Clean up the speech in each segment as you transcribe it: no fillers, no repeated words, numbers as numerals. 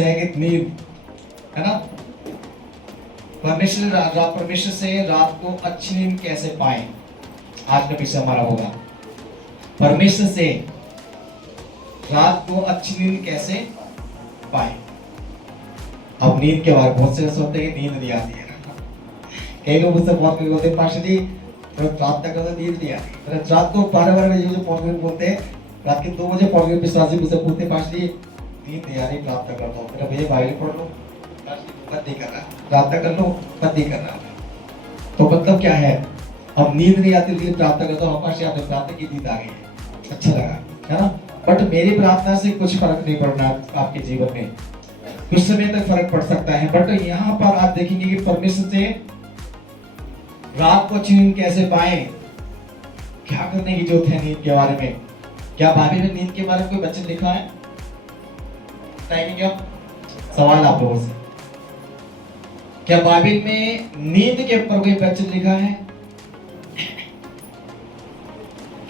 विषय है कि नींद, है ना। परमेश्वर से रात को अच्छी नींद कैसे पाए, आज का विषय हमारा होगा। परमेश्वर से रात को अच्छी नींद कैसे पाए। अब नींद के बारे में बहुत से सोचते हैं कि नींद नहीं आती है। कई लोग मुझसे बहुत बोलते हैं पाशा जी रात तक तो नींद नहीं आती। रात को 12 बजे मुझे फोन बोलते हैं, रात के 2 बजे फोन विश्वासी मुझसे पूछते हैं पाशा जी नींद नहीं आ रही, रात तक करता हूँ। मेरा भैया बाइबल पढ़ लो, बंद नहीं कर रहा, रात तक कर लो, बंद नहीं कर रहा। तो मतलब क्या है, अब नींद नहीं आती लेकिन प्रार्थना करता हूँ, आपने प्रार्थना की, नींद आ गई है, अच्छा लगा, है ना। बट मेरी प्रार्थना से कुछ फर्क नहीं पड़ना आपके जीवन में, कुछ समय तक फर्क पड़ सकता है। बट यहाँ पर आप देखेंगे कि परमेश्वर से रात को अच्छी नींद कैसे पाए, क्या करने की जरूरत है नींद के बारे में। क्या बाइबल में नींद के बारे में कोई वचन लिखा है, बताएंगे क्या? सवाल आप लोगों से, क्या बाइबल में नींद के ऊपर कोई वचन लिखा है?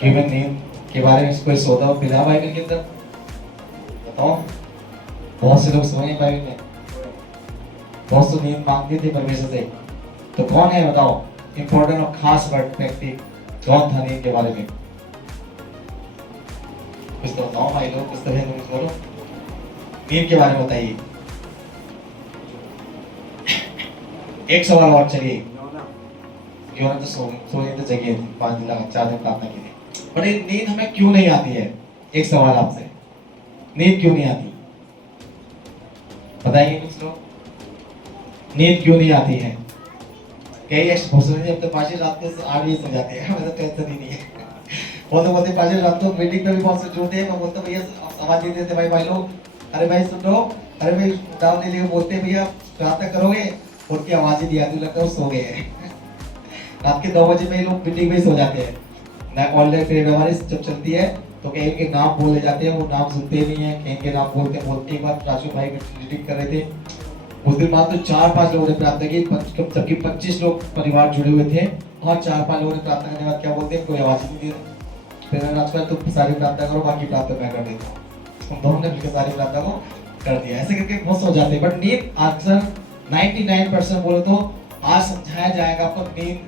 केवल नींद के बारे में कोई सौदा मिला बाइबल के अंदर, बताओ। बहुत से लोग सोए बाइबल में, बहुत से नींद मांगते थे परमेश्वर से, तो कौन है बताओ इंपॉर्टेंट और खास व्यक्ति कौन था नींद के बारे में? कुछ तो बताओ भाई लोग, कुछ तो है, कुछ बोलो नींद के बारे में बताइए। एक सवाल और, चलिए। योना तो सोने तो जगह थी 5 दिन लगा, 4 दिन प्रार्थना की थी। पर ये नींद हमें क्यों नहीं आती है? एक सवाल आपसे, नींद क्यों नहीं आती, बताइए कुछ लोग, नींद क्यों नहीं आती है? कई अब तो पांच रात को 8 बजे सो जाते हैं, मतलब टेंशन ही नहीं है। वो तो बोलते 5 रात को मीटिंग में भी बहुत से जुड़ते हैं, मैं बोलता भैया आवाज दे देते भाई लोग, अरे भाई सुन लो, अरे भाई डाउन नहीं, बोलते भैया प्रार्थना करोगे, उनकी आवाज ही नहीं आती, लगता है वो सो गए हैं। रात के 9 बजे में लोग मीटिंग में सो जाते हैं ना। ऑनलाइन पीरियड हमारी जब चलती है तो कहीं के नाम बोले जाते हैं, वो नाम सुनते नहीं है, कहीं के नाम बोलते बोलते। एक बार राजू भाई मीटिंग कर रहे थे, उस दिन बाद तो 4-5 लोगों ने प्रार्थना की, जबकि 25 लोग परिवार जुड़े हुए थे, और 4-5 लोगों ने प्रार्थना करने के बाद क्या बोलते हैं, कोई आवाज नहीं दे रहा। फिर मैंने आज तो सारी प्रार्थना करो, बाकी प्रार्थना मैं कर देता हूँ। हम दोनों ने मिलकर सारी प्रार्थना को कर दिया। ऐसे करके बहुत सो जाते हैं। बट नींद अक्सर 99% बोले तो आज समझाया जाएगा आपको नींद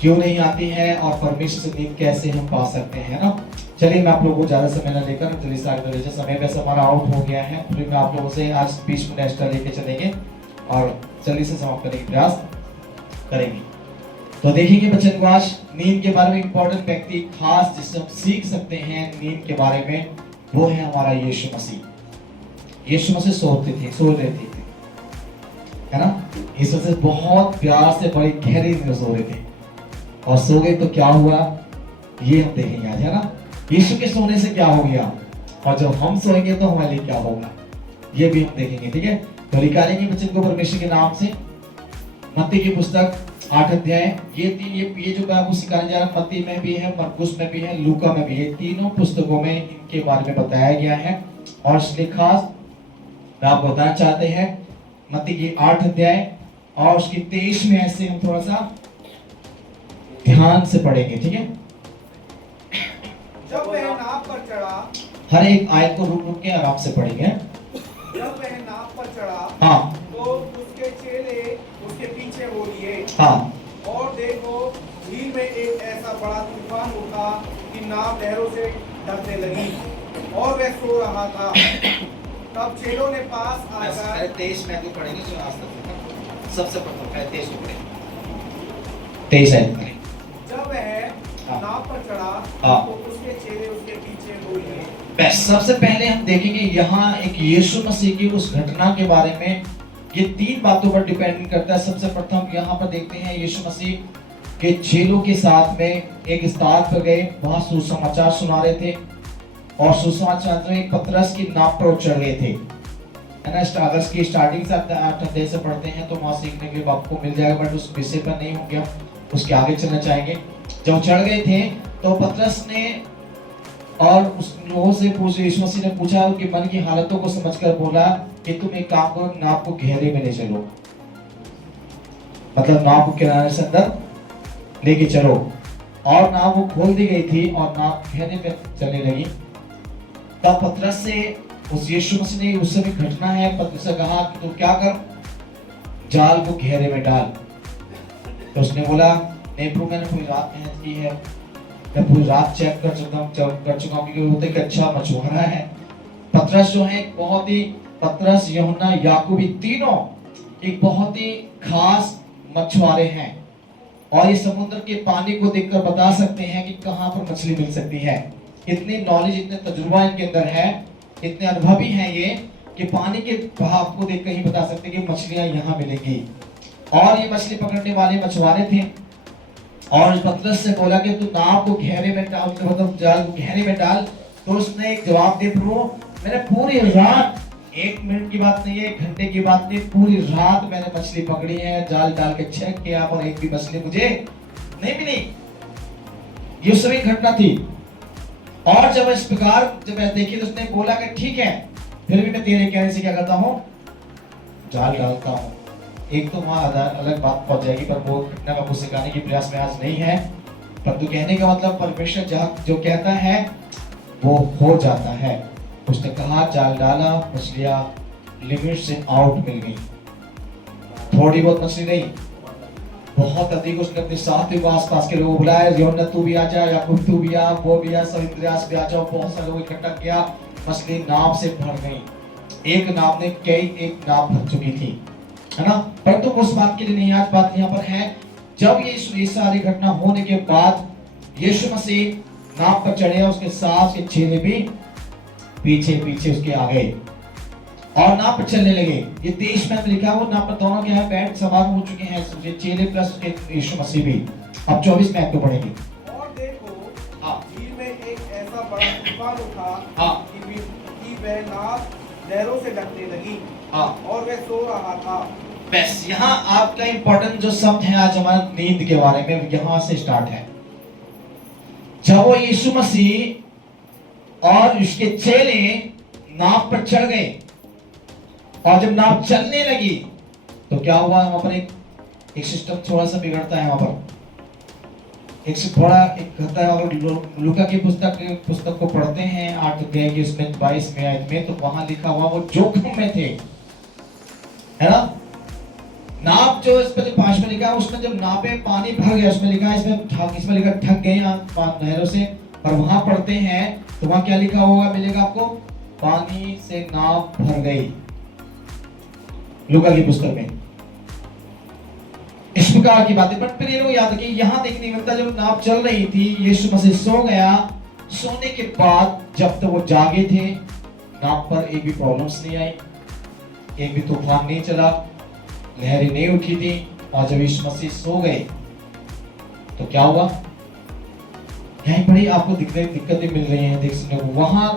क्यों नहीं आती है और परमेश्वर से नींद कैसे हम पा सकते हैं ना। चलिए, मैं आप लोगों को ज्यादा समय न लेकर जल्दी से आगे बढ़े, समय वैसे हमारा आउट हो गया है, फिर मैं आप लोगों से आज 20 मिनट एक्स्ट्रा लेके चलेंगे और जल्दी से समाप्त करने का प्रयास करेंगे। तो देखेंगे बच्चन को आज नींद के बारे में इंपॉर्टेंट व्यक्ति खास जिससे हम सीख सकते हैं नींद के बारे में, वो है हमारा यीशु मसीह। यीशु मसीह सो रहे थे, है ना। यीशु मसीह बहुत प्यार से बड़ी गहरी नींद सो रहे थे, और सो गए तो क्या हुआ ये हम देखेंगे आज, है ना। यीशु के सोने से क्या हो गया, और जब हम सोएंगे तो हमारे लिए क्या होगा, ये भी हम देखेंगे, ठीक है। तो निकालेंगे बच्चन को परमेश्वर के नाम से मत्ती की पुस्तक 8 अध्याय। ये जो मैं आपको सिखाने जा रहा हूँ, मत्ती में भी है, मरकुस में भी है, लूका में भी है, तीनों पुस्तकों में इनके बारे में बताया गया है। और इसलिए खास आप बताना चाहते हैं मत्ती की 8 अध्याय और उसकी 23 में ऐसे हम थोड़ा सा ध्यान से पढ़ेंगे, ठीक है। जब वह नाव पर चढ़ा, हर एक आयत को रुक रुक के आराम से पढ़ेंगे। जब वह नाव पर चढ़ा, हाँ, तो उसके चेले उसके पीछे हो लिए। हाँ, और देखो, झील में एक ऐसा बड़ा तूफान उठा कि नाव लहरों से ढकने लगी, और वह सो रहा था। तब चेलों ने पास आकर 23 में तो पढ़ेंगे जो आज तक सबसे प्रथम 23 को पढ़ेंगे, 23 आयत पढ़ेंगे। जब वह नाव पर चढ़ा, हाँ, तो उसके चेले उसके पीछे हो लिए। सबसे पहले हम देखेंगे यहाँ एक यीशु मसीह की उस घटना के बारे में। ये 3 बातों पर डिपेंड करता है। सबसे प्रथम यहाँ पर देखते हैं यीशु मसीह के चेलों के साथ में एक स्थान पर गए, वहां सुसमाचार सुना रहे थे, और सुसमाचार में पतरस की नाव पर चढ़ गए थे, है ना। अगर इसकी स्टार्टिंग से 8 अध्याय से पढ़ते हैं तो वहां सीखने के लिए आपको मिल जाएगा, बट उस विषय पर नहीं होंगे, उसके आगे चलना चाहेंगे। जब चढ़ गए थे तो पतरस ने और उस लोगों से पूछा, यीशु मसीह ने पूछा उनके मन की हालतों को समझकर बोला कि तुम एक काम करो, नाव को गहरे में ले चलो, मतलब नाव को किनारे से अंदर लेके चलो। और नाव वो खोल दी गई थी और नाव गहरे में चलने लगी। तब पतरस से उस यीशु मसीह ने उस समय घटना है, पतरस से कहा कि तू क्या कर, जाल को घेरे में डाल। तो उसने बोला नहीं प्रभु, मैंने पूरी रात मेहनत की है, मैं पूरी रात चेक कर चुका हूँ क्योंकि वो एक अच्छा मछुआरा है। पतरस जो है बहुत ही, पतरस यूहन्ना याकूब तीनों एक बहुत ही खास मछुआरे हैं और ये समुद्र के पानी को देखकर बता सकते हैं कि कहां पर मछली मिल सकती है। इतनी नॉलेज, इतने तजुर्बा इनके अंदर है, इतने अनुभवी हैं ये कि पानी के बहाव को देखकर ही बता सकते हैं कि मछलियां यहाँ मिलेंगी। और ये मछली पकड़ने वाले मछुआरे थे और पतरस से बोला कि तू नाव को गहरे में डाल, मतलब जाल को गहरे में डाल। तो उसने एक जवाब दिया, प्रभु मैंने पूरी रात, 1 मिनट की बात नहीं है, 1 घंटे की बात नहीं, पूरी रात मैंने मछली पकड़ी है, जाल डाल के चेक किया और एक भी मछली मुझे नहीं मिली। ये सभी घटना थी। और जब इस प्रकार जब मैं देखी तो उसने बोला कि ठीक है, फिर भी मैं तेरे कहने से क्या करता हूँ, जाल डालता हूँ। एक तो वहां अलग बात पहुंच जाएगी, पर वो घटना आपको सिखाने की प्रयास में आज नहीं है। परंतु कहने का मतलब परमेश्वर जो कहता है वो हो जाता है। उसने कहा जाल डाला, मछलियां लिमिट से आउट मिल गई, थोड़ी बहुत मछली नहीं, बहुत अधिक। उसने अपने साथियों को, आसपास के लोगों को बुलाया, यूहन्ना तू भी आ जा, याकूब तू भी आ, वो भी आ, सब इंद्रियास भी आ जाओ। बहुत सारे लोग इकट्ठा किया, मछली नाव से भर गई। एक नाव ने एक नाव भर चुकी थी, है ना। परंतु उस बात के लिए नहीं, आज बात यहाँ पर है, जब ये सारी घटना होने के बाद यीशु मसीह नाव पर चढ़े, उसके साथ के चेले भी पीछे पीछे उसके आ गए और नाव पर चलने लगे। ये 23 में लिखा, वो नाव पर दोनों क्या है, बैठ सवार हो चुके हैं, चेले प्लस यीशु मसीह भी। अब 24 में तो पढ़ेंगे। और देखो, हाँ, झील में एक ऐसा बड़ा तूफान उठा, हाँ, कि वह नाव लहरों से ढकने लगी, हाँ, और वह सो रहा था। बस यहाँ आपका इंपॉर्टेंट जो शब्द है आज हमारा नींद के बारे में, यहाँ से स्टार्ट है। जब वो यीशु मसीह और उसके चेले नाव पर चढ़ गए और जब नाव चलने लगी तो क्या हुआ, वहां पर एक सिस्टम थोड़ा सा बिगड़ता है। वहां पर एक से थोड़ा एक कहता है, अगर लूका की पुस्तक को पढ़ते हैं 8 अध्याय की उसमें 22 में आयत में, तो वहां लिखा हुआ वो जोखिम में थे, है ना। नाव जो इस पर 5 में लिखा है, उसमें जब नाव में पानी भर गया, उसमें लिखा है, इसमें लिखा ठग गए नहरों से। और वहां पढ़ते हैं तो वहां क्या लिखा होगा, मिलेगा आपको, पानी से नाव भर गई, लूका की पुस्तक में इस प्रकार की बातें। बट फिर ये लोग याद रखिए, यहां देखने को मिलता जब नाव चल रही थी, यीशु मसीह सो गया। सोने के बाद जब तक वो जागे थे, नाव पर एक भी प्रॉब्लम्स नहीं आई, एक भी तूफान नहीं चला, लहरें नहीं उठी थी। और जब यीशु मसीह सो गए तो क्या हुआ, यहीं पर ही आपको दिक्कतें मिल रही हैं। देख सकते हो वहां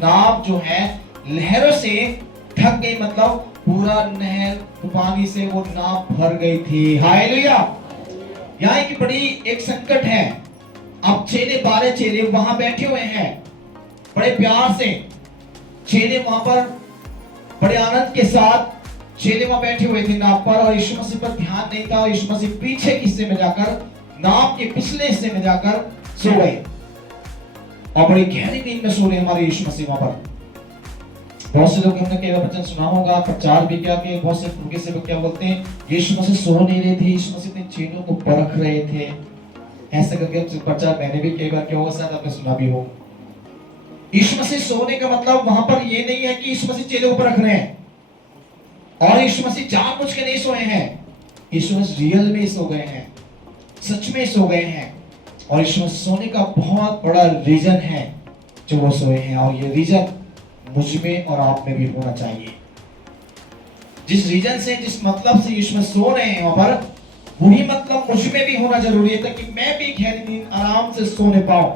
नाव जो है लहरों से ढक गई, मतलब पूरा नहर पानी से वो नाव भर गई थी। हालेलुया। यहाँ की बड़ी एक संकट है। अब 12 चेले वहां बैठे हुए हैं, बड़े प्यार से चेले वहां पर बड़े आनंद के साथ चेले वहां बैठे हुए थे नाव पर, और यीशु मसीह पर ध्यान नहीं था। यीशु मसीह पीछे हिस्से में जाकर, नाव के पिछले हिस्से में जाकर सो गए और बड़ी गहरी नींद में सो रहे हमारे यीशु मसीह वहां पर। बहुत से लोग हमने कई बार वचन सुना होगा, प्रचार भी किया कि बहुत से भूखे से लोग क्या बोलते हैं, यीशु मसीह सो नहीं रहे थे, यीशु मसीह अपने चेलों को परख रहे थे। ऐसा करके प्रचार मैंने भी कई बार किया होगा, शायद आपने सुना भी हो। यीशु मसीह सोने का मतलब वहां पर ये नहीं है कि यीशु मसीह चेलों को परख रहे हैं, और यीशु मसीह जानबूझ के नहीं सोए हैं। यीशु मसीह रियल में सो गए हैं, सच में सो गए हैं। और यीशु मसीह सोने का बहुत बड़ा रीजन है जो वो सोए हैं, और ये रीजन मुझ में और आप में भी होना चाहिए। जिस रीजन से, जिस मतलब से यीशु मसीह सो रहे हैं वहां पर, वही मतलब मुझ में भी होना जरूरी है, ताकि मैं भी गहरी नींद आराम से सोने पाऊं।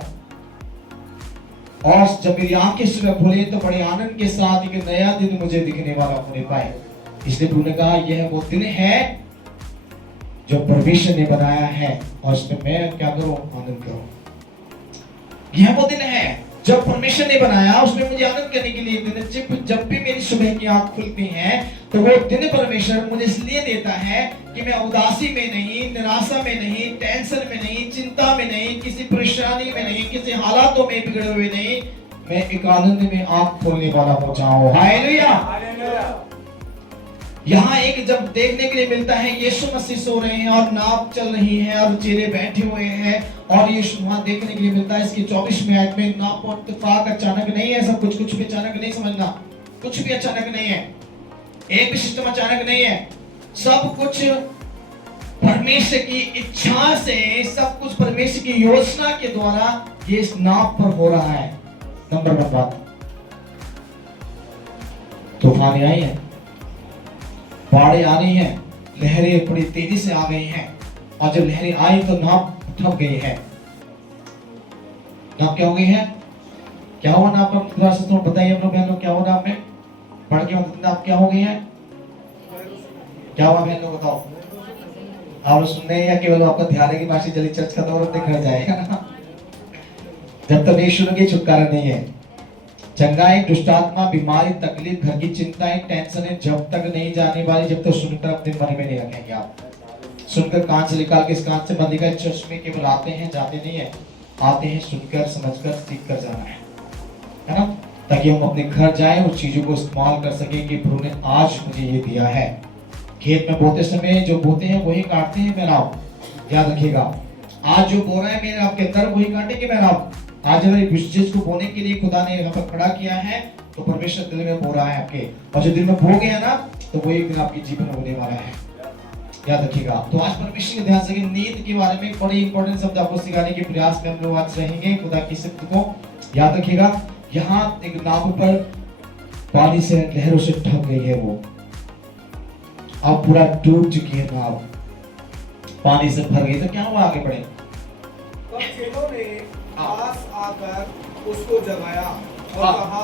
और जब मेरी आंखें सुबह खुले तो बड़े आनंद के साथ एक नया दिन मुझे दिखने वाला होने पाए। इसलिए प्रभु ने कहा यह वो दिन है जो परमेश्वर ने बनाया है, और इसमें मैं क्या करूं, आनंद करूं। यह वो दिन है जब परमेश्वर ने बनाया, उसमें मुझे आनंद करने के लिए दिन। जब भी मेरी सुबह की आंख खुलती है तो वो दिन परमेश्वर मुझे इसलिए देता है कि मैं उदासी में नहीं, निराशा में नहीं, टेंशन में नहीं, चिंता में नहीं, किसी परेशानी में नहीं, किसी हालातों में बिगड़े हुए नहीं, मैं एक आनंद में आंख खोलने वाला हो जाऊं। हालेलुया। यहाँ एक जब देखने के लिए मिलता है यीशु मसीह सो रहे हैं और नाव चल रही है और चेले बैठे हुए हैं और यीशु वहां देखने के लिए मिलता है। इसकी 24वें आयत में नाव पर इत्तेफाक अचानक नहीं है, सब कुछ भी अचानक नहीं, समझना कुछ भी अचानक नहीं है, एक भी सिस्टम अचानक नहीं है, सब कुछ परमेश्वर की इच्छा से, सब कुछ परमेश्वर की योजना के द्वारा ये इस नाव पर हो रहा है। नंबर 1 बात, तूफान आई है, बाढ़ें आ रही हैं, लहरें बड़ी तेजी से आ गई हैं और जब लहरें आई तो नाव ठप गई है। नाव क्या हो गई है? क्या हुआ नाव पर? थोड़ा सा तुम बताइए हम लोग बहन लोग, क्या हुआ नाव में? पढ़ के मतलब नाव क्या हो गई है? क्या हुआ बहन लोग बताओ? आप लोग सुन रहे हैं या केवल आपका ध्यान है कि पाशी जल्दी चर्च खत्म और अपने घर जाएगा ना? जब तक यीशु के छुटकारा नहीं है, चंगाई, दुष्ट आत्मा, बीमारी, तकलीफ, घर की चिंताएं, टेंशनें जब तक नहीं जाने वाली, जब तक सुनकर अपने मन में नहीं रखेंगे। आप सुनकर कान से निकाल के इस कान से बंद कर, चर्च में केवल आते हैं जाते नहीं है, आते हैं सुनकर समझकर सीख कर जाना है ना, ताकि हम अपने घर जाएं उस चीजों को इस्तेमाल कर सकें कि प्रभु ने आज मुझे ये दिया है। खेत में बोते समय जो बोते हैं वही काटते हैं मेरा, याद रखिएगा। आज जो बो रहा है मेरे आपके अंदर वही काटेंगे मेरा। आज अगर इस चीज को बोने के लिए खुदा ने यहाँ पर खड़ा किया है तो परमेश्वर दिल में बो रहा है आपके, और जो दिल में बो गया ना तो वो एक दिन आपके जीवन में होने वाला है, याद रखिएगा। तो आज परमेश्वर के ध्यान से नींद के बारे में बड़ी इंपॉर्टेंट शब्द आपको सिखाने के प्रयास में हम लोग आज रहेंगे। खुदा की शब्द को याद रखिएगा। यहाँ एक नाव पर पानी से लहरों से ढक गई है, वो अब पूरा डूब चुकी है नाव, पानी से भर गई। तो क्या हुआ? आगे बढ़े। तब चेलों ने पास आकर उसको जगाया और कहा,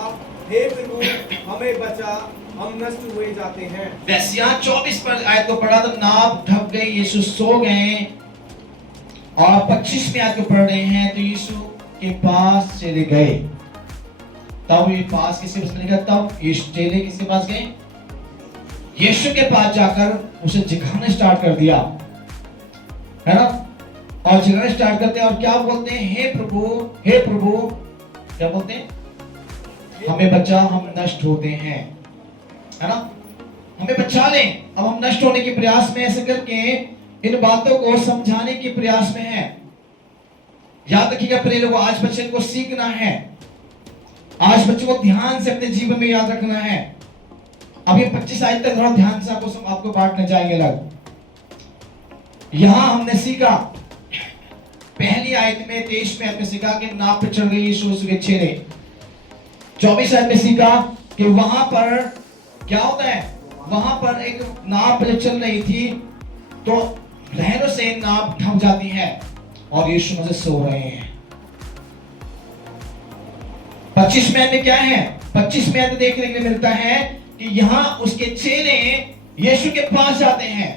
हे प्रभु हमें बचा, हम नष्ट हुए जाते हैं। वैसे यहाँ 24 पर आयत को पढ़ा तो नाव ढक गई, यीशु सो गए, और 25 में आयत को पढ़ रहे हैं तो यीशु के पास चले गए। तब ये पास किसके पास गए? तब यीशु चेले किसके पास गए? यीशु के पास जाकर उसे जिघाने स्टार्ट कर दिया, है ना, और जिघाने स्टार्ट करते हैं और क्या बोलते हैं? हे प्रभु, हे प्रभु, क्या बोलते हैं? हमें बचा, हम नष्ट होते हैं, है ना, हमें बचा ले, अब हम नष्ट होने के प्रयास में, ऐसे करके इन बातों को समझाने के प्रयास में है। याद रखिएगा प्रिय लोगों, आज बच्चे को सीखना है, आज बच्चों को ध्यान से अपने जीवन में याद रखना है। अभी 25 आयत तक थोड़ा ध्यान से आपको बांटने जाएंगे अलग। यहां हमने सीखा पहली आयत में 23 में आयत में सीखा कि नाव पे चढ़ गए यीशु के चेले। 24 आयत में सीखा कि वहां पर क्या होता है, वहां पर एक नाव पे चल रही थी तो लहरों से नाव ढक जाती है और यीशु मसीह सो रहे हैं। 25 में क्या है? 25 में देखने के लिए मिलता है कि यहां उसके चेले यीशु के पास जाते हैं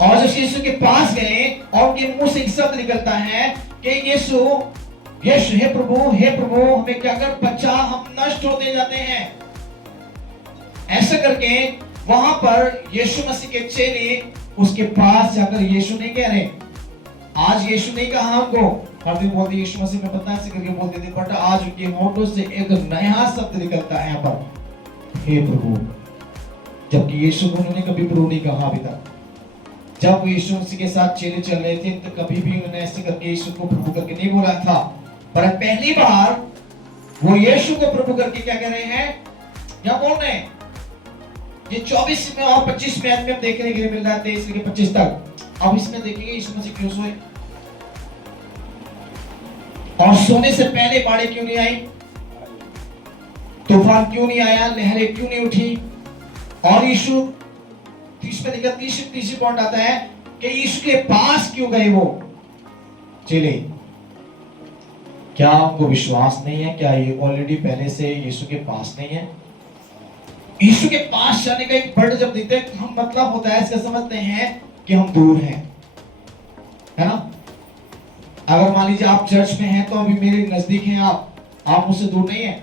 और जब यीशु के पास गए और उनके मुंह से एक शब्द निकलता है कि यीशु, यीशु, हे प्रभु, हे प्रभु हमें क्या कर, बचा, हम नष्ट होते जाते हैं। ऐसा करके वहां पर यीशु मसीह के चेले उसके पास जाकर, यीशु नहीं कह रहे, आज यीशु नहीं कहा हमको, हर दिन बोलते यीशु मसीह में पता है करके बोलते थे, बट आज उनके होठों से एक नया शब्द निकलता है यहाँ पर, हे प्रभु, जबकि यीशु को उन्होंने कभी प्रभु नहीं कहा अभी तक। जब यीशु मसीह के साथ चेले चल रहे थे तो कभी भी उन्होंने ऐसे करके यीशु को प्रभु करके नहीं बोला था, पर पहली बार वो यीशु को प्रभु करके क्या कह रहे हैं, क्या बोल रहे हैं। ये 24 में और 25 में हम देखने के लिए मिल रहा है, 23 से 25 तक। अब इसमें देखेंगे यीशु मसीह क्यों सोए और सोने से पहले बाढ़ क्यों नहीं आई, तूफान क्यों नहीं आया, लहरें क्यों नहीं उठी, और यीशु 30 में देखा, 30 पॉइंट आता है कि यीशु के पास क्यों गए वो चेले। क्या उनको विश्वास नहीं है? क्या ये ऑलरेडी पहले से यीशु के पास नहीं है? यीशु के पास जाने का एक वर्ड जब देते हैं हम, मतलब होता है इसका समझते हैं कि हम दूर हैं, है ना। अगर मान लीजिए आप चर्च में हैं तो अभी मेरे नजदीक हैं आप मुझसे दूर नहीं है।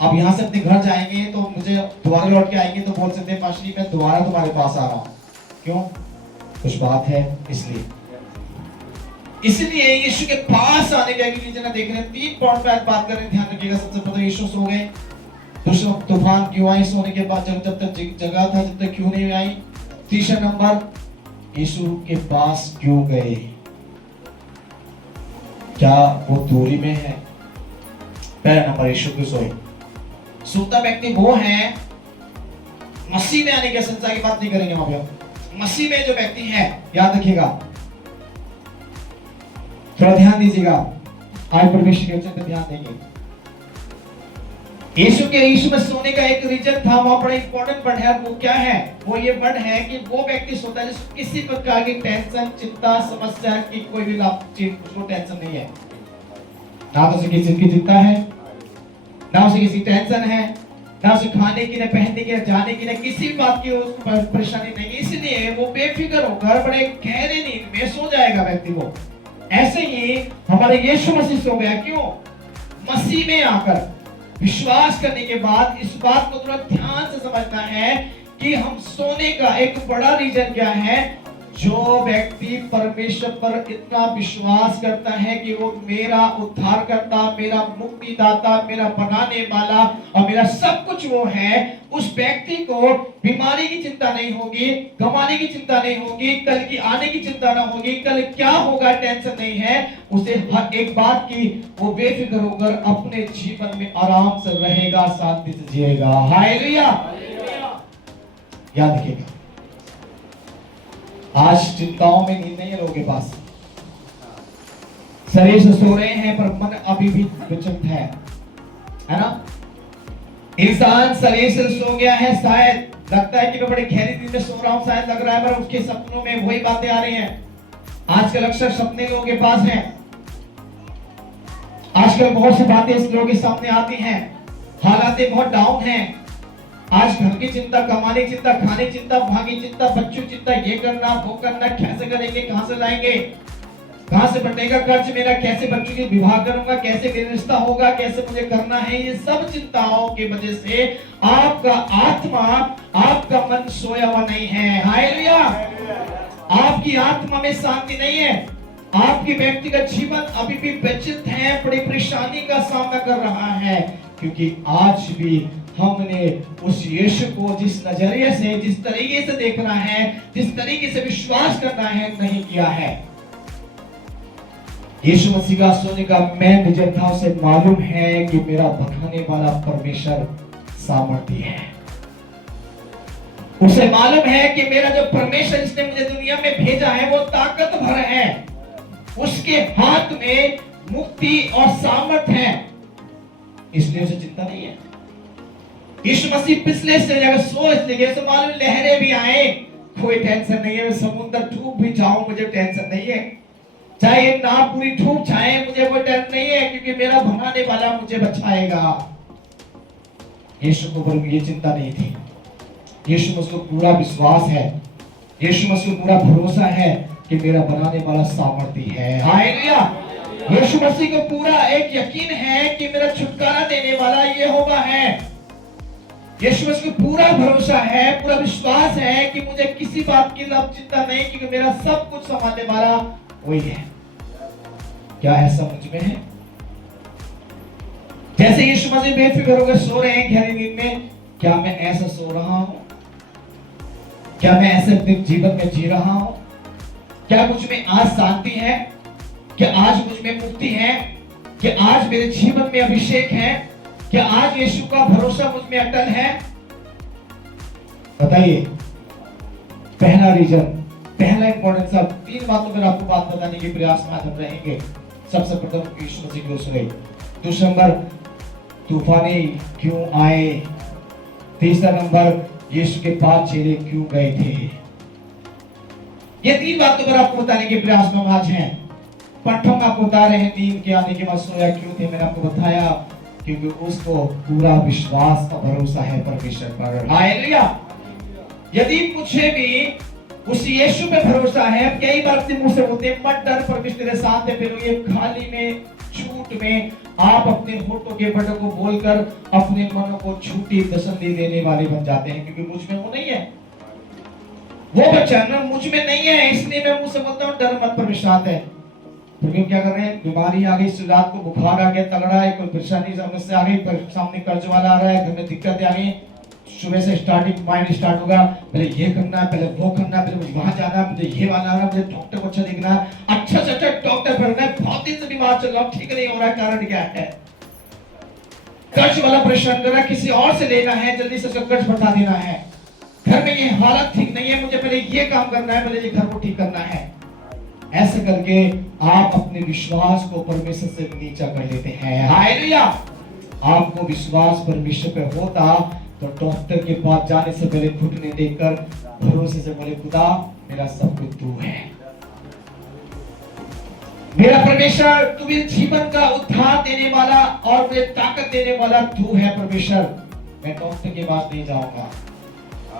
आप यहाँ से अपने घर जाएंगे तो मुझे दोबारा लौट के आएंगे तो बोल सकते हैं पास्टर मैं दोबारा तुम्हारे पास आ रहा हूँ, क्यों, कुछ बात है इसलिए। इसलिए यीशु के पास आने का रीजन देख रहे हैं। 3 पॉइंट पे आज बात कर रहे हैं, ध्यान रखिएगा। सबसे पहले यीशु सो गए, दूसरा तूफान क्यों आई सोने के बाद, जब तक जगह था जब तक क्यों नहीं आई। तीसरा नंबर यीशु के पास क्यों गए, क्या वो दूरी में है। पहला नंबर यीशु क्यों सोए। सोता व्यक्ति वो है, मसीह में आने के संसार की बात नहीं करेंगे वहां पे, मसीह में जो व्यक्ति है, याद रखिएगा, थोड़ा ध्यान दीजिएगा, आज परमेश्वर के वचन पे ध्यान देंगे। यीशु में सोने का एक रीजन था, वहां बड़ा इंपॉर्टेंट वर्ड है। वो क्या है? वो ये वर्ड है कि वो व्यक्ति सोता है जिसको किसी प्रकार की टेंशन, चिंता, समस्या की कोई भी उसको टेंशन नहीं है। ना तो उसे किसी की चिंता है, ना उसे किसी टेंशन है, ना उसे खाने की, ना पहनने की, ना जाने की, ना किसी भी बात की उसको परेशानी नहीं। इसलिए वो बेफिक्र होकर बड़े गहरे नींद में सो जाएगा व्यक्ति को। ऐसे ही हमारे यीशु मसीह सो गया। क्यों? मसीह में आकर विश्वास करने के बाद इस बात को थोड़ा ध्यान से समझना है कि हम सोने का एक बड़ा रीजन क्या है। जो व्यक्ति परमेश्वर पर इतना विश्वास करता है कि वो मेरा उद्धारकर्ता, मेरा मुक्तिदाता, मेरा बनाने वाला और मेरा सब कुछ वो है, उस व्यक्ति को बीमारी की चिंता नहीं होगी, कमाने की चिंता नहीं होगी, कल की आने की चिंता ना होगी, कल क्या होगा टेंशन नहीं है उसे। हर एक बात की वो बेफिक्र होकर अपने जीवन में आराम से रहेगा, शांति से जिएगा। हालेलुया। याद रखिएगा, आज चिंताओं में नींद नहीं है लोगों के पास। शरीर से सो रहे हैं पर मन अभी भी विचलित है ना। इंसान शरीर से सो गया है, शायद लगता है कि मैं बड़ी गहरी नींद में सो रहा हूं, शायद लग रहा है, पर उसके सपनों में वही बातें आ रही हैं। आजकल अक्सर सपने लोगों के पास हैं, आजकल बहुत सी बातें इस लोगों के सामने आती हैं, हालात बहुत डाउन हैं। आज घर की चिंता, कमाने की चिंता, खाने की चिंता, वहां की चिंता, बच्चों की चिंता, ये करना वो करना, कैसे करेंगे, कहां से लाएंगे, कहां से बटेगा कर्ज मेरा, कैसे बच्चों की विवाह करूंगा, कैसे मेरा रिश्ता होगा, कैसे मुझे करना है। ये सब चिंताओं की वजह से आपका आत्मा, आपका मन सोया हुआ नहीं है। हालेलुया। आपकी आत्मा में शांति नहीं है, आपके व्यक्तिगत जीवन अभी भी व्यथित है, बड़ी परेशानी का सामना कर रहा है, क्योंकि आज भी हमने उस यीशु को जिस नजरिए से, जिस तरीके से देखना है, जिस तरीके से विश्वास करना है, नहीं किया है। यीशु मसीह का सोने का मेन रीजन था, उसे मालूम है कि मेरा बनाने वाला परमेश्वर सामर्थी है। उसे मालूम है कि मेरा जो परमेश्वर जिसने मुझे दुनिया में भेजा है वो ताकतवर है, उसके हाथ में मुक्ति और सामर्थ है, इसलिए उसे चिंता नहीं है। यीशु मसीह पिछले से जगह सोच लेंगे, तो मालूम लहरें भी आए, कोई टेंशन नहीं है, मैं समुद्र डूब भी जाऊं मुझे टेंशन नहीं है, चाहे ये नाव पूरी डूब जाए मुझे कोई टेंशन नहीं है, क्योंकि मेरा बनाने वाला मुझे बचाएगा। यीशु को ये चिंता नहीं थी। यीशु मसीह को पूरा विश्वास है, यीशु मसीह को पूरा भरोसा है कि मेरा बनाने वाला सामर्थी है। हालेलुया। यीशु मसीह को पूरा एक यकीन है कि मेरा छुटकारा देने वाला यहोवा है। यीशु मसीह को पूरा भरोसा है, पूरा विश्वास है कि मुझे किसी बात की चिंता नहीं, क्योंकि मेरा सब कुछ संभालने वाला वही है। क्या ऐसा मुझ में है? जैसे यीशु मसीह बेफिक्र होकर सो रहे हैं गहरी नींद में, क्या मैं ऐसा सो रहा हूं? क्या मैं ऐसे जीवन में जी रहा हूं? क्या मुझ में आज शांति है? क्या आज मुझ में मुक्ति है? क्या आज मेरे जीवन में अभिषेक है? क्या आज यीशु का भरोसा मुझ में अटल है? बताइए। पहला रीजन, पहला इंपॉर्टेंस, 3 बातों पर आपको बात बताने के प्रयास में हम रहेंगे। सबसे प्रथम यीशु मसीह क्यों सोए, दूसरा नंबर तूफाने क्यों आए, तीसरा नंबर यीशु के पास चेले क्यों गए थे। ये 3 बातों पर आपको बताने के प्रयास में हम आज हैं। प्रथम आपको बता रहे हैं नींद के आने के बाद सोया क्यों थे। मैंने आपको बताया क्योंकि उसको पूरा विश्वास और भरोसा है परमेश्वर पर। हालेलुया। यदि मुझे भी उस यीशु पे भरोसा है, कई बार अपने मुंह से बोलते हैं मत डर, परमेश्वर तेरे साथ है, फिर ये खाली में, झूठ में आप अपने होठों के बड़ों को बोलकर अपने मन को झूठी तसल्ली देने वाले बन जाते हैं, क्योंकि मुझ में वो नहीं है, वो वचन मुझ में नहीं है, इसलिए मैं मुंह से बोलता हूं डर मत, परमेश्वर साथ है। फिर भी हम क्या कर रहे हैं, बीमारी आ गई, रात को बुखार आ गया तगड़ा है, कोई परेशानी समस्या आ गई, सामने कर्ज वाला आ रहा है, घर में दिक्कतें आ गई, सुबह से स्टार्टिंग माइंड स्टार्ट होगा, पहले ये करना है, पहले वो करना है, पहले मुझे वहां जाना है, मुझे ये वाला आना है, मुझे डॉक्टर को अच्छा दिखना है, अच्छा से अच्छा डॉक्टर बनना है, बहुत दिन से बीमार चल रहा हूं, ठीक नहीं हो रहा है, कारण क्या है? कर्ज वाला परेशान कर रहा है, किसी और से लेना है, जल्दी से उसका कर्ज बता देना है, घर में ये हालत ठीक नहीं है, मुझे पहले ये काम करना है, पहले ये घर को ठीक करना है। ऐसे करके आप अपने विश्वास को परमेश्वर से नीचा कर लेते हैं। हालेलुया। आपको विश्वास परमेश्वर पे होता तो डॉक्टर के पास जाने से पहले घुटने टेककर भरोसे से बोले, खुदा मेरा सब कुछ तू है, मेरा परमेश्वर, तू मेरे जीवन का उद्धार देने वाला और मुझे ताकत देने वाला तू है परमेश्वर। मैं डॉक्टर के पास नहीं जाऊंगा,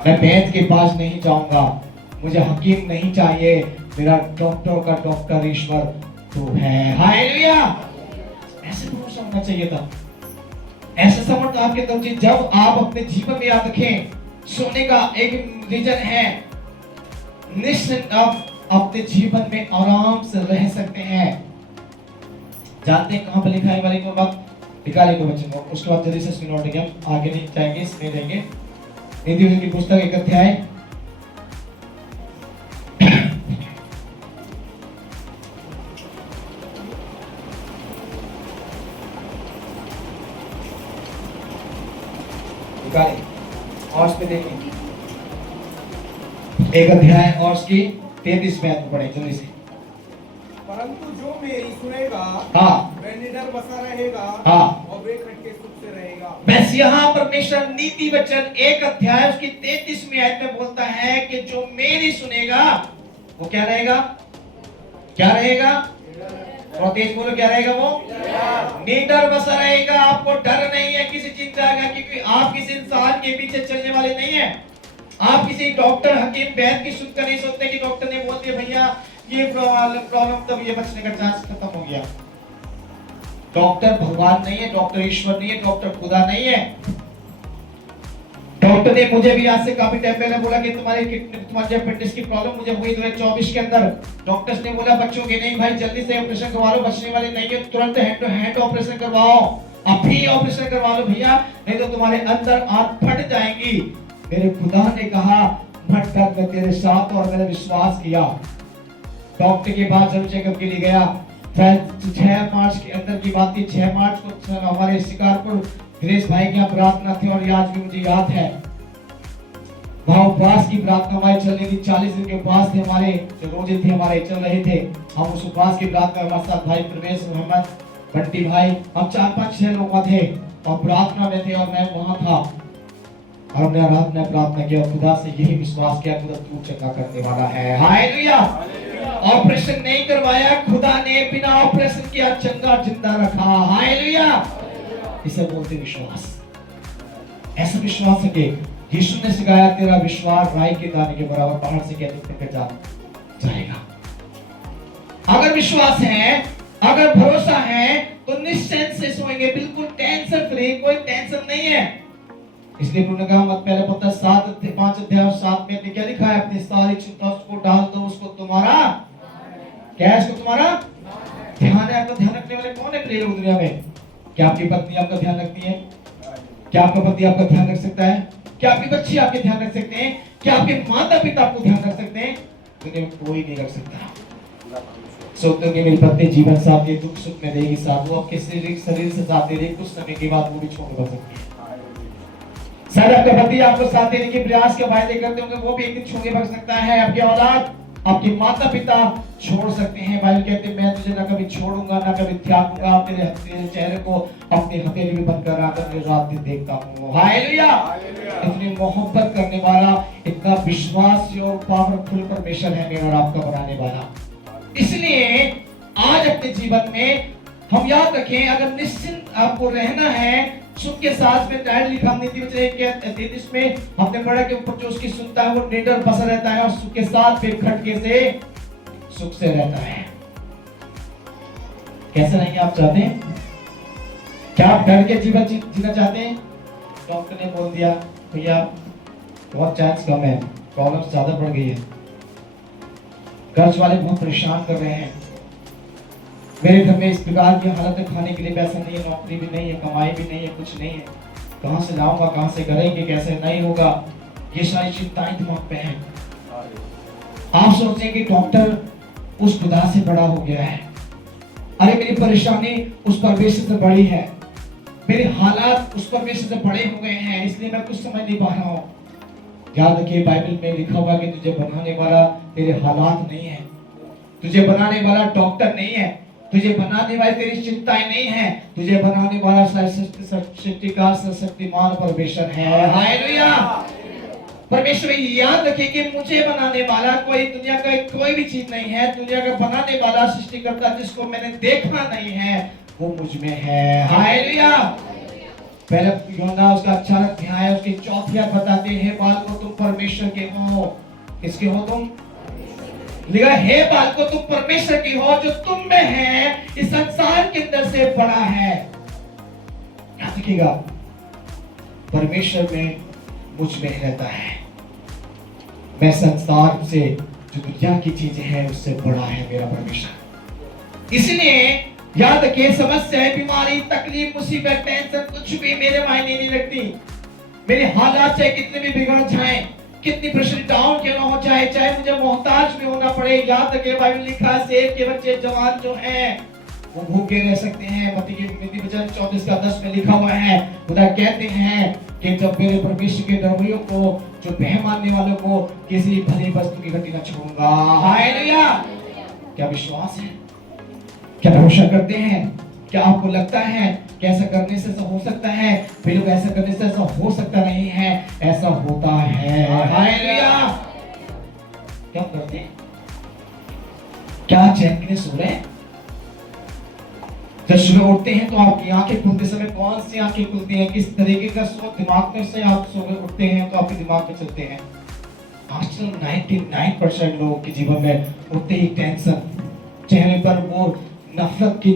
मैं वैद्य के पास नहीं जाऊंगा, मुझे हकीम नहीं चाहिए, मेरा डॉक्टर का डॉक्टर ईश्वर तू है। हालेलुया। ऐसे भरोसा होना चाहिए था, ऐसे समझ आपके अंदर चाहिए। जब आप अपने जीवन में याद रखें, सोने का एक रीजन है, निश्चिंत आप अपने जीवन में आराम से रह सकते हैं। जानते हैं कहां पर लिखा है वाली को बात निकाले को बच्चों को, उसके बाद जल्दी से इसमें नोट करेंगे, हम आगे नहीं जाएंगे, इसमें रहेंगे। नीति की पुस्तक 1 अध्याय और उसमें देखें 1 अध्याय और उसकी 33 में पढ़े जल्दी से। परंतु जो मेरी सुनेगा, हाँ, वह निडर बसा रहेगा, हाँ, और बेखट के सुख से रहेगा। बस यहाँ परमेश्वर नीति वचन 1 अध्याय उसकी 33वीं आयत में बोलता है कि जो मेरी सुनेगा वो क्या रहेगा, क्या रहेगा, और तेज बोलो, क्या रहेगा वो, निडर बसा रहेगा। आपको डर नहीं है किसी चीज का, क्योंकि आप किसी इंसान के पीछे चलने वाले नहीं है। आप किसी डॉक्टर हकीम वैद्य की सुनकर नहीं सोचते कि डॉक्टर ने बोल दिया भैया ये प्रॉब्लम, तब ये बचने का चांस खत्म हो गया। डॉक्टर भगवान नहीं है, डॉक्टर ईश्वर नहीं है, डॉक्टर खुदा नहीं है। डॉक्टर ने मुझे भी आज से काफी टाइम पहले बोला कि तुम्हारे अपेंडिक्स की प्रॉब्लम मुझे हुई 2024 के अंदर। डॉक्टर्स ने बोला बच्चों के नहीं भाई, जल्दी से ऑपरेशन करवा लो, बचने वाले नहीं है, तुरंत हैंड टू हैंड ऑपरेशन करवाओ, अभी ऑपरेशन करवा लो भैया, नहीं तो तुम्हारे अंदर आंत फट जाएंगी। मेरे खुदा ने कहा मत डर, मैं तेरे साथ, और मैंने विश्वास किया। डॉक्टर के पास जब चेकअप के लिए गया, 6 मार्च के अंदर की बात थी, 6 मार्च को हमारे शिकारपुर ग्रेस भाई की प्रार्थना थी, और आज भी मुझे याद है वहाँ उपवास की प्रार्थना हमारी चल रही थी। 40 दिन के उपवास थे हमारे, जो रोजे थे हमारे चल रहे थे। हम उस उपवास की प्रार्थना हमारे साथ भाई प्रवेश, मोहम्मद, बंटी भाई, हम 4-5-6 लोग थे और प्रार्थना में थे, और मैं वहाँ था और हमने आराधना प्रार्थना किया, खुदा से यही विश्वास किया खुदा तू चंगा करने वाला है। हालेलुया। ऑपरेशन नहीं करवाया, खुदा ने बिना ऑपरेशन किया चंगा जिंदा रखा। हालेलुया। इसे बोलते विश्वास। ऐसा विश्वास है कि यीशु ने सिखाया तेरा विश्वास राई के दाने के बराबर, बाहर से कहते ऊपर जा जाएगा। अगर विश्वास है, अगर भरोसा है तो निश्चिंत से सोएंगे, बिल्कुल टेंशन फ्री, कोई टेंशन नहीं है। इसलिए उन्होंने कहा मत पहले पता 5 अध्याय और 7 में क्या लिखा है, अपनी सारी चिंता उसको डाल दो, उसको तुम्हारा क्या है, उसको तुम्हारा ध्यान है। आपका ध्यान रखने वाले कौन है प्रिय लोग दुनिया में? क्या आपकी पत्नी आपका ध्यान रखती है? क्या आपका पति आपका ध्यान रख सकता है? क्या आपके बच्चे आपके ध्यान रख सकते हैं? क्या आपके माता पिता आपको ध्यान रख सकते हैं? दुनिया में कोई नहीं रख सकता। सोचते कि मेरी पत्नी जीवन साथ दे, दुख सुख में देगी साथ, वो आपके शरीर से साथ दे रही, कुछ समय के बाद वो भी छोड़ कर सकती है। शायद आपका पति आपको साथ देने के प्रयास के वायदे करते होंगे, वो भी एक दिन छोड़ के भाग सकता है। आपकी औलाद, आपके माता पिता छोड़ सकते हैं। बाइबल कहते हैं मैं तुझे ना कभी छोड़ूंगा ना कभी त्यागूंगा, तेरे चेहरे को अपनी हथेली में बंद कर रखकर रात दिन देखता हूँ। हालेलुया। इतनी मोहब्बत करने वाला, इतना विश्वासी और पावरफुल परमेश्वर है मेरा और आपका बनाने वाला। इसलिए आज अपने जीवन में हम याद रखें, अगर निश्चिंत आपको रहना है, सुख के साथ में टाइटल लिखा नीति वचन में हमने पढ़ा कि ऊपर जो उसकी सुनता है वो निडर बसा रहता है और सुख के साथ बेखटके से सुख से रहता है। कैसे रहेंगे आप चाहते हैं? क्या आप डर के जीवन जीना चाहते हैं? डॉक्टर ने बोल दिया भैया बहुत चांस कम है, प्रॉब्लम ज्यादा बढ़ गई है, कर्ज वाले बहुत परेशान कर रहे हैं, मेरे घर में इस प्रकार की हालत है, खाने के लिए पैसा नहीं है, नौकरी भी नहीं है, कमाई भी नहीं है, कुछ नहीं है, कहाँ से लाऊंगा, कहाँ से करेंगे, कैसे नहीं होगा, ये सारी चिंताएं दिमाग पे हैं। आप सोचते हैं कि डॉक्टर उस खुदा से बड़ा हो गया है। अरे मेरी परेशानी उस परमेश्वर से बड़ी है, मेरे हालात उस परमेश्वर से बड़े हो गए हैं, इसलिए मैं कुछ समझ नहीं पा रहा हूँ। याद रखिए बाइबल में लिखा हुआ कि तुझे बनाने वाला तेरे हालात नहीं है, तुझे बनाने वाला डॉक्टर नहीं है, तुझे बनाने वाली तेरी चिंताएं नहीं है, तुझे बनाने वाला सृष्टि का शक्तिमान परमेश्वर है। हालेलुया। परमेश्वर याद रखिए कि मुझे बनाने वाला कोई दुनिया का कोई भी चीज नहीं है, दुनिया का बनाने वाला सृष्टिकर्ता जिसको मैंने देखा नहीं है वो मुझ में है। हालेलुया। पहले यूहन्ना उसका 4 अध्याय उसकी 4 आयत बताते हैं, बालकों तुम परमेश्वर के हो। किसके हो तुम? लिखा हे बालकों तुम परमेश्वर की हो, जो तुम में है इस संसार के अंदर से बड़ा है। याद रखिएगा परमेश्वर में मुझ में रहता है, मैं संसार से जो दुनिया की चीजें हैं उससे बड़ा है मेरा परमेश्वर। इसलिए याद रखिए समस्या, बीमारी, तकलीफ, मुसीबत, टेंशन कुछ भी मेरे मायने नहीं रखती। मेरे हालात चाहे कितने भी बिगड़ जाएं, कितनी प्रेशर डाउन क्यों ना हो जाए, चाहे मुझे मोहताज भी होना पड़े, याद रखिए बाइबल लिखा है सेब के बच्चे जवान जो हैं वो भूखे रह सकते हैं। मत्ती वचन 24:10 में लिखा हुआ है, खुदा कहते हैं कि जब मेरे परमेश्वर के डरवैयों को, जो भय मानने वालों को किसी भली वस्तु की घटी न छोड़ूंगा। हालेलुया। क्या विश्वास है? क्या भरोसा करते हैं? क्या आपको लगता है कि ऐसा करने से ऐसा हो सकता है? बिल्कुल ऐसा करने से ऐसा हो सकता नहीं है, ऐसा होता है। हालेलुया। क्या करते हैं? क्या चैन के सो रहे हैं? जब सुबह उठते हैं तो आपकी आंखें खुलते समय कौन सी आंखें खुलती हैं, किस तरीके का सोच दिमाग में से आप सुबह उठते हैं तो आपके दिमाग में चलते हैं? आजकल 99% लोगों के जीवन में उठते ही टेंशन, चेहरे पर वो नफरत की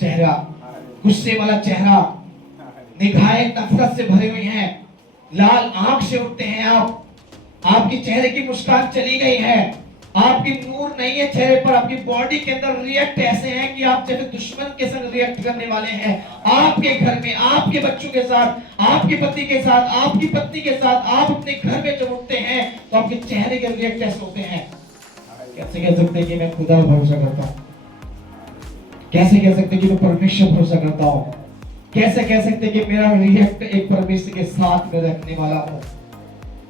चेहरा, गुस्से वाला चेहरा, निगाहें नफरत से भरी हुई हैं, लाल आंख से उठते हैं आप, आपकी चेहरे की मुस्कान चली गई है, आपकी नूर नहीं है चेहरे पर, आपकी बॉडी के अंदर रिएक्ट ऐसे हैं कि आप जैसे दुश्मन के संग रिएक्ट करने वाले हैं। आपके घर में, आपके बच्चों के साथ, आपके पति के साथ, आपकी पत्नी के साथ, आप अपने घर में जब उठते हैं तो आपके चेहरे के रिएक्ट ऐसे होते हैं। कैसे कह सकते हैं कि मैं खुदा पर भरोसा करता हूँ? कैसे कह सकते कि मैं परमेश्वर पर भरोसा करता हूँ? कैसे कह सकते कि मेरा रिएक्ट एक परमेश्वर के साथ में रखने वाला हूँ?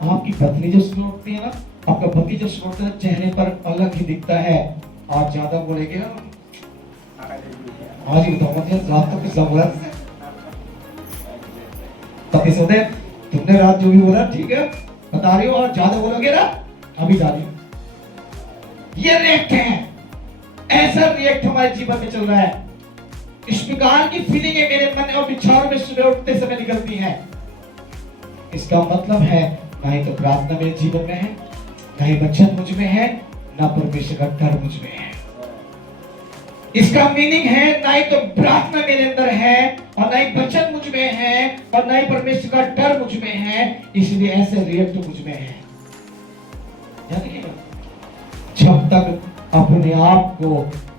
आपकी पत्नी जब सुबह उठती है ना, आपका पति जब सुबह उठता है, चेहरे पर अलग ही दिखता है। आप ज्यादा बोलेंगे आज ही बताऊंगा रात को किसका बोला पति सोते, तुमने रात जो भी बोला ठीक है बता रही हो, और ज्यादा बोलोगे ना अभी जा रही हो। ये रिएक्ट है, ऐसा रिएक्ट हमारे जीवन में चल रहा है। इस प्रकार की फीलिंगें मेरे मन और विचारों में सुबह उठते समय निकलती हैं। इसका मतलब है ना ही तो प्रार्थना मेरे जीवन में है, ना ही वचन मुझ में है, ना परमेश्वर का डर मुझ में है। इसका मीनिंग है ना ही तो प्रार्थना मेरे अंदर है, और ना ही वचन मुझ में है, और ना ही परमेश्वर का डर मुझ में है, इसलिए ऐसे रिएक्ट मुझ में है। जब तक अपने आप को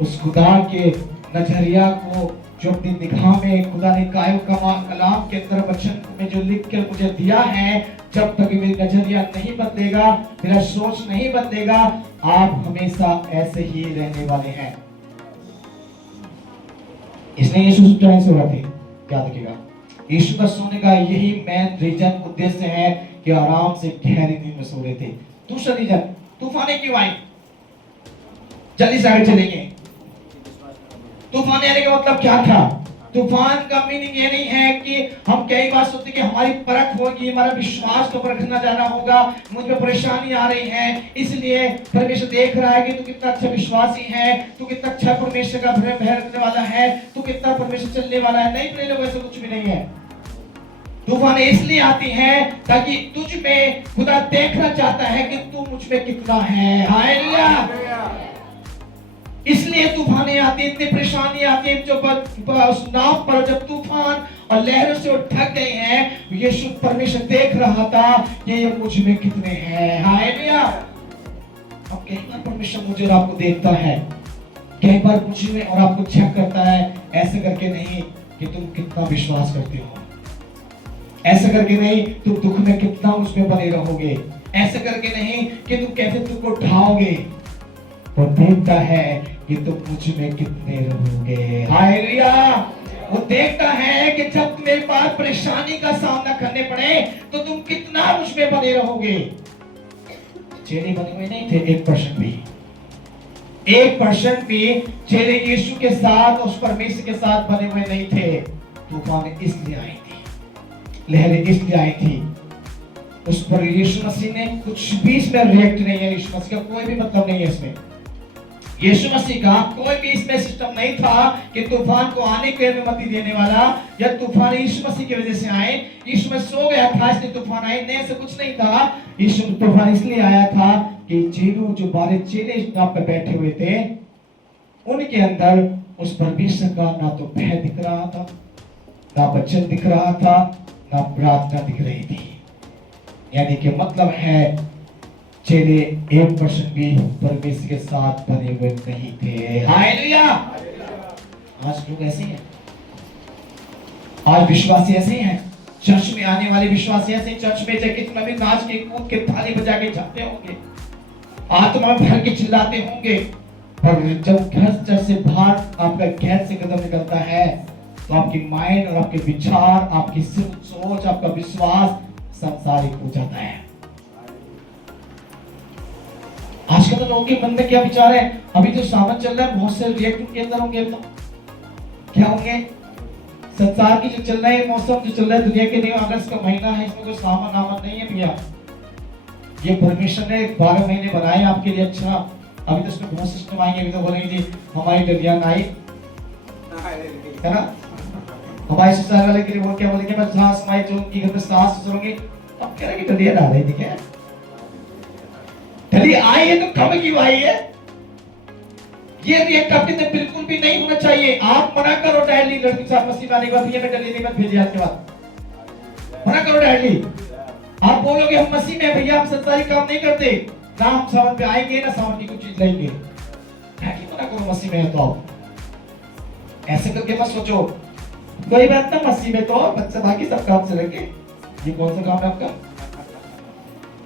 उस खुदा के नजरिया को जो अपनी निगाह में खुदा ने कलाम के अंदर वचन में जो लिख कर मुझे दिया है, जब तक मेरी नजरिया नहीं बदलेगा, मेरा सोच नहीं बदलेगा, आप हमेशा ऐसे ही रहने वाले हैं। इसलिए यीशु चाहे सो रहे थे, याद रखिएगा यीशु का सोने का यही मेन रीजन, उद्देश्य है कि आराम से गहरी नींद में सो रहे थे। दूसरा रीजन, तूफाने क्यों आई? जल्दी से आगे चलेंगे। तूफान आने का मतलब क्या था? तूफान का मीनिंग ये नहीं है कि हम कई बार सोचते कि हमारी परख होगी, हमारा विश्वास को परखना जाना होगा, मुझ में परेशानी आ रही है, इसलिए परमेश्वर देख रहा है कि तू कितना अच्छा विश्वासी है, तू कितना अच्छा परमेश्वर का भय रखने वाला है, तू कितना परमेश्वर चलने वाला है। नहीं प्रिय लोग, ऐसा कुछ भी नहीं है। तूफान इसलिए आती है ताकि तुझ में खुदा देखना चाहता है कि तू मुझ में कितना है। हालेलुया। इसलिए तूफानें आती, इतनी परेशानी आती है, जो उस नाव पर जब तूफान और लहरों से ढक गए हैं, यीशु परमेश्वर देख रहा था कि ये मुझ में कितने हैं। हालेलुया। अब कई बार परमेश्वर मुझे और आपको देखता है, कई बार मुझ में और आपको चेक करता है, ऐसे करके नहीं कि तुम कितना विश्वास करते हो, ऐसे करके नहीं तुम दुख में कितना उसमें बने रहोगे, ऐसे करके नहीं कि तुम कैसे दुख को ढाओगे। वो देखता है कि तुम मुझ में कितने रहोगे। हालेलुया। वो देखता है कि जब तुम्हें पास परेशानी का सामना करने पड़े तो तुम कितना मुझ में बने रहोगे। चेले बने हुए नहीं थे 1% भी, 1% भी चेले यीशु के साथ, उस परमेश्वर के साथ बने हुए नहीं थे। तूफान इसलिए आई थी, लहरें इसलिए आई थी, उस पर यीशु मसीह ने कुछ भी इसमें रिएक्ट नहीं है। यीशु मसीह का कोई भी मतलब नहीं है इसमें, यीशु मसीह का कोई भी इसमें सिस्टम नहीं था कि तूफान को आने की अनुमति देने वाला, या तूफान यीशु मसीह की वजह से आए। यीशु मसीह सो गया था इसलिए तूफान आए, नहीं ऐसा कुछ नहीं था। यीशु तूफान इसलिए आया था कि चेलों, जो 12 चेले पे बैठे हुए थे, उनके अंदर उस परमेश्वर का ना तो भय दिख रहा था, ना वचन दिख रहा था, ना प्रार्थना दिख रही थी। यानी कि मतलब है चेले 1% भी परमेश्वर के साथ बने हुए नहीं थे। हालेलुया। आज लोग ऐसे हैं, आज विश्वासी ऐसे हैं, चर्च में आने वाले विश्वासी ऐसे, चर्च में जाके तुम अभी नाच के कूद के थाली बजा के जाते होंगे, आत्मा भर के चिल्लाते होंगे, पर जब घर चर्च से बाहर आपका गैर से कदम निकलता है तो आपकी माइंड और आपके विचार, आपकी सोच, आपका विश्वास संसारिक हो जाता है। आजकल तो लोगों के मन में क्या विचार है, अभी जो सावन चल रहा है बहुत से रिएक्ट उनके अंदर होंगे, तो क्या होंगे, संसार की जो चल रहा है मौसम जो चल रहा है दुनिया के लिए, अगस्त का महीना है, इसमें कोई सावन आवन नहीं है भैया। ये परमेश्वर ने 12 महीने बनाए आपके लिए। अच्छा, अभी तो इसमें बहुत सिस्टम आएंगे, अभी तो बोलेंगे जी हमारी डलिया नाई है ना, हमारे ससुराल वाले के लिए वो क्या बोलेंगे, मैं सास माई जो उनकी घर में सास ससुर होंगे, अब कह रहे कि डलिया डाल रही थी, डली आई है तो कब क्यों आई है। ये रिएक्ट आपके अंदर बिल्कुल भी नहीं होना चाहिए। आप मना करो डायली लड़की साथ मसीह आने के बाद, ये मैं डली नहीं मत भेजिए आज के बाद, मना करो डायली। आप बोलोगे हम मसीह में भैया, हम संसारिक काम नहीं करते, ना हम सावन पे आएंगे ना सावन की कुछ चीज लेंगे, मना करो मसीह में है तो आप ऐसे करके मत सोचो। कोई बात ना, मसीह में तो बच्चा बाकी सब काम चलेंगे, ये कौन सा काम है आपका,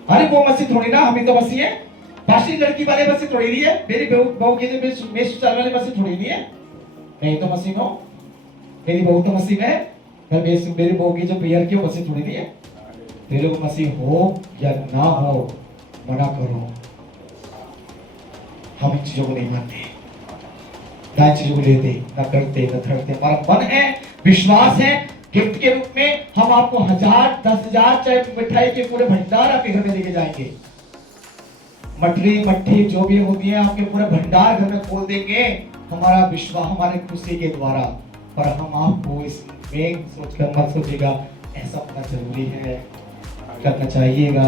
अरे वो मसीह थोड़ी ना, हम ही तो मसीह है। बाशी लड़की वाले मसीह थोड़ी नहीं है, मेरी बहू के जो मेरे ससुराल वाले मसीह थोड़ी नहीं है, मैं तो मसीह में हूं, मेरी बहू तो मसीह में है, मैं मेरी बहू की जो पियर की मसीह थोड़ी नहीं है। तेरे को मसीह हो या ना हो, मना करो। हम इन चीजों को नहीं मानते, ना चीजों को लेते, ना करते, ना धरते। हमारा मन है, विश्वास है, गिफ्ट के रूप में हम आपको 1000 10,000 चाहे मिठाई के पूरे भंडार आपके घर में लेके जाएंगे, मटरी मट्ठी जो भी होती है आपके पूरे भंडार घर में खोल देंगे, हमारा विश्वास, हमारे खुशी के द्वारा। पर हम आपको इसमें सोचकर मत सोचिएगा ऐसा होना जरूरी है, करना चाहिएगा।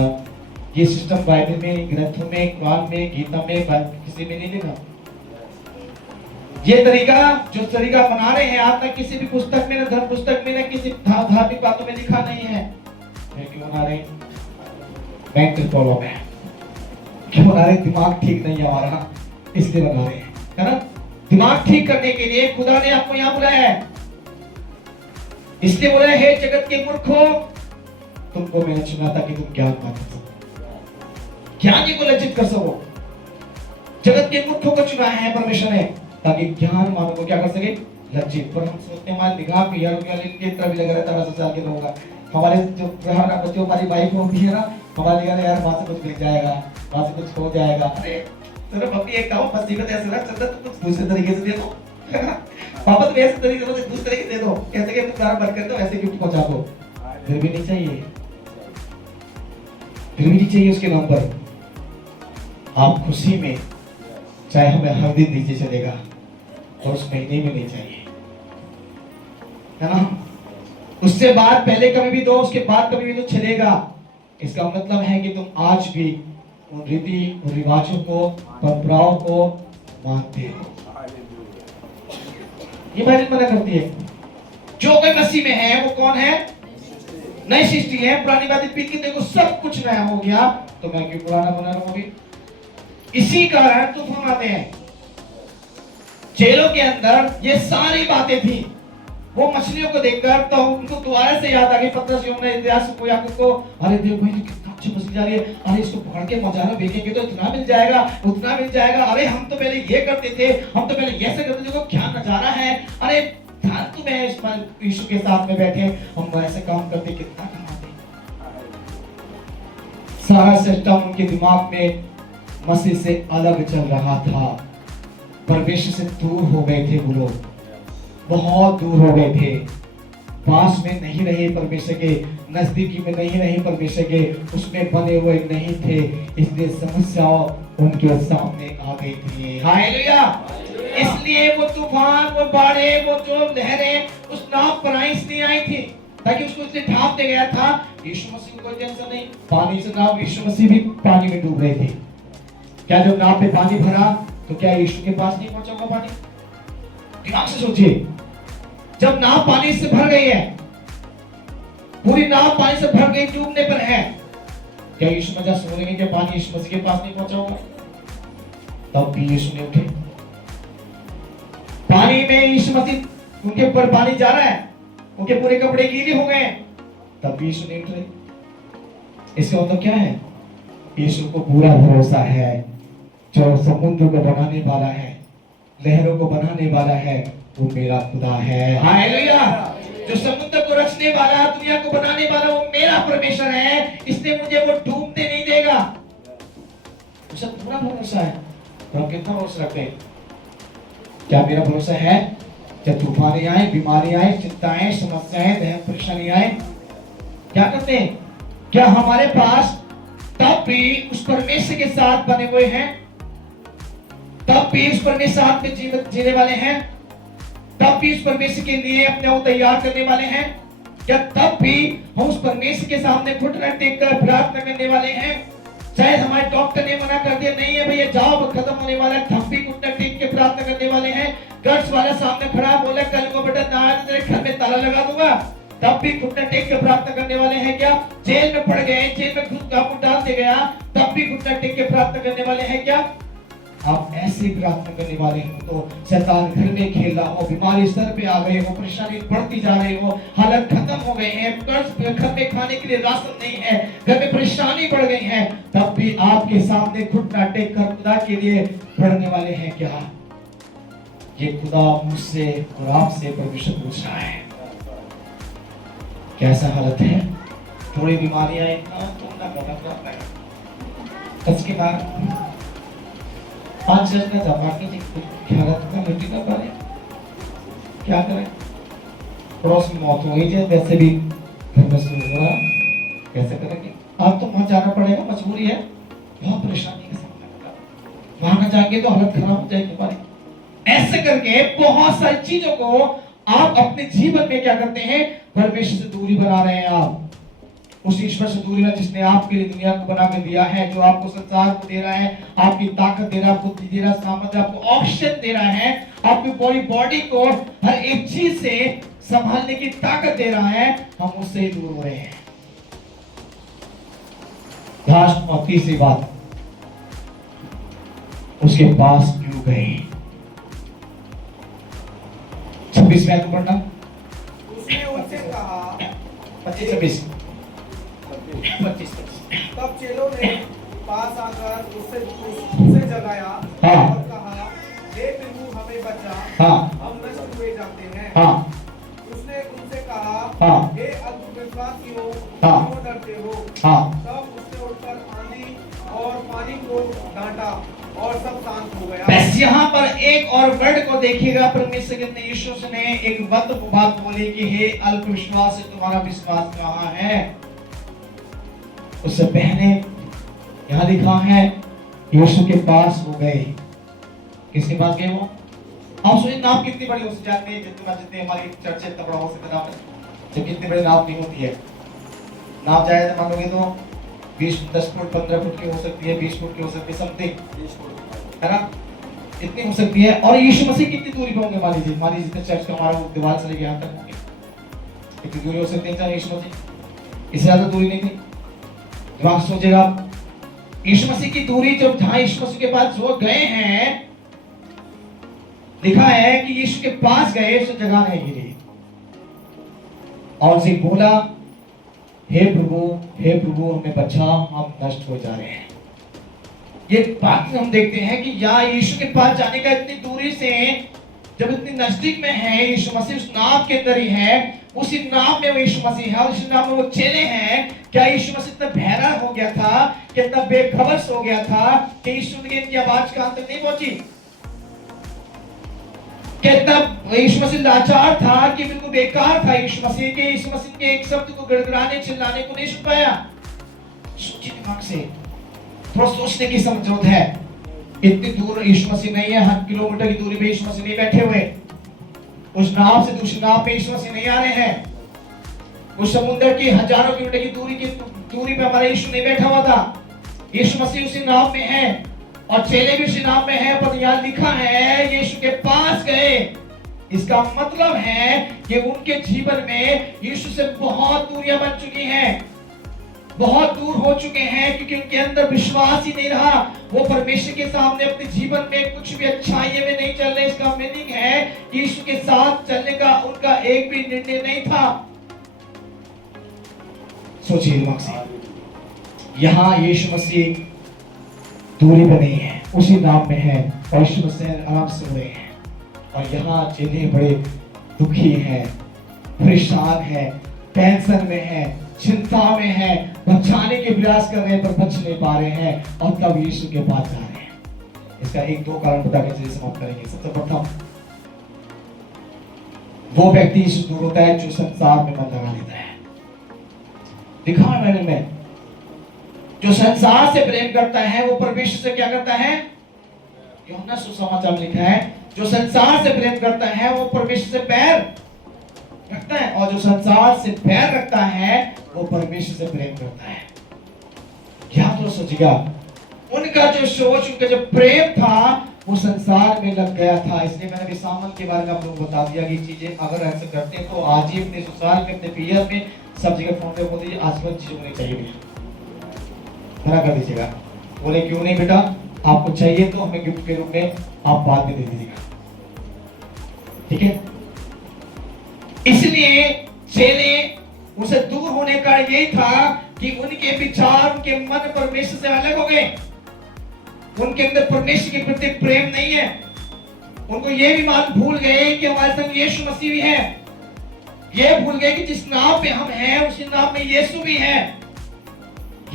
ये सिस्टम बाइबल में, ग्रंथों में, कुरान में, गीता में, किसी में नहीं लिखा। ये तरीका जो तरीका बना रहे हैं आप, ना किसी भी पुस्तक में, ना धर्म पुस्तक में, ना किसी धार्मिक बातों में लिखा नहीं है। क्यों बना रहे? मेंटल प्रॉब्लम है। क्यों बना रहे? दिमाग ठीक नहीं है हमारा, इसलिए बना रहे हैं, है ना। दिमाग ठीक करने के लिए खुदा ने आपको यहाँ बुलाया है, इसलिए बोला है जगत के मूर्खों, तुमको मैंने चुना था कि तुम ज्ञान पा सको, ज्ञानी को लज्जित कर सको। जगत के मूर्खों को चुना है परमेश्वर ने, ताकि ज्ञान मानव को क्या कर सके, लज्जित। पर हम सोचते हैं हमारे निगाह में यार इनके तरह भी लग रहा है 18 साल के लोगों का, हमारे जो हमारी वाइफ होती है ना, हमारे निगाह में यार वहां से कुछ मिल जाएगा, वहां से कुछ हो जाएगा। अरे चलो मम्मी एक काम, बस जीवन ऐसा लग चलता तो कुछ दूसरे तरीके से दे दो, है ना। पापा तो ऐसे तरीके से दूसरे तरीके से दे दो, कैसे कि तुम बंद कर दो, ऐसे गिफ्ट पहुंचा दो, फिर भी नहीं चाहिए, फिर भी नहीं चाहिए उसके नाम पर। आप खुशी में, चाहे हमें हर दिन नीचे चलेगा, और उस महीने में नहीं चाहिए, है ना। उससे बाद पहले कभी भी दो, उसके बाद कभी भी तो चलेगा। इसका मतलब है कि तुम आज भी उन रीति रिवाजों को, परंपराओं को मानते हो। ये बाइबल मना करती है। जो कोई मसीह में है वो कौन है? नई सृष्टि है, पुरानी बातें बीत गई, देखो सब कुछ नया हो गया, तो मैं क्यों पुराना बना रहूंगी। इसी कारण तूफान आते हैं। चेलों के अंदर ये सारी बातें थी। वो मछलियों को देखकर तो उनको दोबारा से याद आ गई पतरस यूहन्ना इलियास को याकूब को, अरे देखो भाई कितना अच्छी मछली जा रही है, अरे इसको पकड़ के मजारा बेचेंगे तो इतना मिल जाएगा उतना मिल जाएगा, अरे हम तो पहले ये करते थे, हम तो पहले ऐसे करते थे, देखो क्या नजारा है, अरे तुम्हें यीशु के साथ में बैठे हम ऐसे काम करते कितना कमाते। सारा सिस्टम उनके दिमाग में मसीह से अलग चल रहा था। परमेश्वर से दूर हो गए थे वो लोग, बहुत दूर हो गए थे, पास में नहीं रहे, परमेश्वर के नजदीकी में नहीं रहे, परमेश्वर के उसमें बने हुए नहीं थे, इसलिए समस्या उनके सामने आ गई थी। हालेलुया। इसलिए वो तूफान, वो बाढ़ें, वो जो लहरें उस नाव पर इसलिए आई थी ताकि उसको इसलिए ढांप दे गया था। यीशु मसीह को कोई टेंशन नहीं, पानी से नाव, यीशु मसीह भी पानी में डूब रहे थे। क्या जब नाव पे पानी भरा तो क्या यीशु के पास नहीं पहुंचा होगा पानी? दिमाग से सोचिए, जब नाव पानी से भर गई है, पूरी नाव पानी से भर गई, डूबने पर है, क्या यीशु मसीह सोचेंगे कि पानी यीशु मसीह के पास नहीं पहुंचा होगा? तब भी यीशु ने उठे, पानी में यीशु मसीह उनके ऊपर पानी जा रहा है, उनके पूरे कपड़े गीले हो गए, तब भी यीशु नहीं उठे। इसका मतलब क्या है? यीशु को पूरा भरोसा है, जो समुद्र को बनाने वाला है, लहरों को बनाने वाला है, वो मेरा खुदा है। हालेलुया। जो समुद्र को रचने वाला, दुनिया को बनाने वाला, वो मेरा परमेश्वर है, इसलिए मुझे वो डूबने नहीं देगा। उसे पूरा भरोसा है। तो हम कितना भरोसा रखते हैं? क्या मेरा भरोसा है? जब तूफान आए, बीमारी आए, चिंताएं, समस्याएं, दहन परेशानी आए, क्या करते हैं? क्या हमारे पास तब भी उस परमेश्वर के साथ बने हुए हैं? तब भी उस परमेश्वर साथ में जीने वाले हैं? तब भी उस परमेश्वर के लिए अपने को तैयार करने वाले हैं? क्या तब भी हम उस परमेश्वर के सामने घुटने टेककर प्रार्थना करने वाले हैं? चाहे हमारे डॉक्टर ने मना कर दिया, नहीं है भैया जाओ खत्म होने वाला है, तब भी घुटने टेक के प्रार्थना करने वाले हैं? कर्ज वाला सामने खड़ा बोले कल को बेटा ना आए तेरे घर में ताला लगा दूंगा, तब भी घुटने टेक के प्रार्थना करने वाले हैं? क्या जेल में पड़ गए, जेल में खुद काबू डाल दिया गया, तब भी घुटने टेक के प्रार्थना करने वाले हैं? क्या आप ऐसे प्रार्थना करने वाले हो तो शैतान घर में खेल रहा हो, बीमारी सर पे आ गई हो, परेशानी बढ़ती जा रही हो, हालत खत्म हो गए हैं, कर्ज घर में खाने के लिए राशन नहीं है, घर में परेशानी बढ़ गई है, तब भी आपके सामने घुटना टेक कर खुदा के लिए पढ़ने वाले हैं? क्या ये खुदा मुझसे और आपसे परमेश्वर पूछ रहा है, कैसा हालत है? थोड़ी बीमारी आए तो ना मोटा उसके बाद 5 का जमा की हालत में मिट्टी का पानी क्या करें? पड़ोस में मौत हो गई है, वैसे भी घर में शुरू हो रहा, कैसे करेंगे? आप तो वहां जाना पड़ेगा, मजबूरी है, बहुत परेशानी के सामना करना, वहां न जाएंगे तो हालत खराब हो जाएगी हमारी। ऐसे करके बहुत सारी चीजों को आप अपने जीवन में क्या करते हैं? परमेश्वर से दूरी बना रहे हैं। आप उस ईश्वर से दूरी में जिसने आपके लिए दुनिया को बना के दिया है, जो आपको संसार को दे रहा है, आपकी ताकत दे रहा है, बुद्धि दे रहा है, सामर्थ्य, आपको ऑक्सीजन दे रहा है, आपकी पूरी बॉडी को हर एक चीज से संभालने की ताकत दे रहा है, हम उससे ही दूर हो रहे हैं। लास्ट और तीसरी बात, उसके पास क्यों गए? 26 में आपको पढ़ना, उसने उनसे कहा 25-26 तब चेलों ने पास आकर उससे जगाया हाँ। और कहा, हे प्रभु हमें बचा, हाँ। हम नष्ट हुए जाते हैं। हाँ। उसने उनसे कहा, हाँ। हे अल्पविश्वासियों, हाँ। क्यों डरते हो? हाँ। तब उसने उठकर आंधी और पानी को डांटा और सब शांत हो गया। बस यहाँ पर एक और वर्ड को देखिएगा, परमेश्वर ने यीशु ने एक बात बोली कि हे अल्पविश्वास से तुम्हारा विश्वास कहाँ है? उससे पहले यहाँ लिखा है यीशु के पास हो गए। किसके पास गए वो? आप सोचिए नाव कितनी बड़ी हो जाती है, जितनी हमारी चर्च इतना बड़ा हो सकता है, जब कितनी बड़ी नाव नहीं होती है। नाव जाए तो मानोगे तो 10 फुट 15 फुट की हो सकती है, 20 फुट की हो सकती है, समथिंग है ना, इतनी हो सकती है। और यीशु मसीह कितनी दूरी पे होंगे? मान लीजिए चर्च का हमारा दीवार से लेके यहाँ तक होंगे, कितनी दूरी हो सकती है? यीशु मसीह इससे ज्यादा दूरी नहीं थी। दिमाग सोचेगा, यीशु मसीह की दूरी जब जहां यीशु मसीह के पास जो गए हैं लिखा है कि यीशु के पास गए, उस जगह नहीं गिरी और उसे बोला, हे प्रभु हमें बचा, हम नष्ट हो जा रहे हैं। ये बात हम देखते हैं कि या यीशु के पास जाने का इतनी दूरी से, जब इतनी नजदीक में है, यीशु मसीह उस नाव के अंदर ही है, उसी नाव में वो यीशु मसीह है, उसी नाव में वो चेले हैं। क्या यीशु मसीह इतना बहरा हो गया था, कितना बेखबर हो गया था कि यीशु की इनकी आवाज कान तक नहीं पहुंची? कितना यीशु मसीह लाचार था कि बिल्कुल बेकार था यीशु मसीह के एक शब्द को गड़गड़ाने चिल्लाने को नहीं सुन पाया। सोचिए दिमाग से, थोड़ा सोचने की जरूरत है। इतनी दूर यीशु मसीह नहीं है, 100 किलोमीटर की दूरी पे यीशु मसीह नहीं बैठे हुए, उस नाव से दूसरी नाव पे यीशु मसीह नहीं आ रहे हैं, उस समुद्र की हजारों किलोमीटर की दूरी पे हमारा यीशु नहीं बैठा हुआ था। यीशु मसीह उसी नाव में है और चेले भी उसी नाव में है, पर यहाँ लिखा है यीशु के पास गए। इसका मतलब है कि उनके जीवन में यीशु से बहुत दूरियां बन चुकी हैं, बहुत दूर हो चुके हैं, क्योंकि उनके अंदर विश्वास ही नहीं रहा। वो परमेश्वर के सामने अपने जीवन में कुछ भी अच्छाई में नहीं चल रहे। इसका मीनिंग है यीशु के साथ चलने का उनका एक भी निर्णय नहीं था। सोचिए दिमाग से, यहाँ यीशु मसीह दूरी पे नहीं है, उसी नाम में है और यीशु मसीह आराम से हो रहे हैं, और यहाँ चेले बड़े दुखी हैं, परेशान हैं, टेंशन में हैं, चिंता में हैं, बचाने के प्रयास कर रहे हैं पर बच नहीं पा रहे हैं, और तब यीशु के पास जा रहे हैं। इसका एक दो कारण बता के चलिए समाप्त करेंगे। सबसे प्रथम, वो व्यक्ति यीशु दूर होता है जो संसार में मन लगा लेता है। लिखा है मैंने में, जो संसार से प्रेम करता है वो परमेश्वर से क्या करता है? यूहन्ना सुसमाचार में लिखा है, जो संसार से प्रेम करता है वो परमेश्वर से बैर रखता है, और जो संसार से बैर रखता है वो परमेश्वर से प्रेम करता है। क्या तो सोचिएगा, उनका जो सोच, उनका जो प्रेम था वो संसार में लग गया था। इसलिए मैंने भी सामन के बारे में आप लोगों को बता दिया कि चीजें अगर ऐसे करते हैं तो आज ही अपने ससुराल में, अपने पियर में, सब जगह फोन पे बोल दीजिए आसपास चीजें होनी चाहिए, मना कर दीजिएगा। बोले क्यों नहीं बेटा, आपको चाहिए तो हमें गिफ्ट के रूप में आप बाद में दे दीजिएगा, ठीक है? इसलिए चेले उसे दूर होने का यही था कि उनके विचार, उनके मन परमेश्वर से अलग हो गए। उनके अंदर परमेश्वर के प्रति प्रेम नहीं है। उनको ये भी मान भूल गए कि हमारे संग यीशु मसीह भी है। ये भूल गए कि जिस नाव पे हम हैं उसी नाव में यीशु भी है।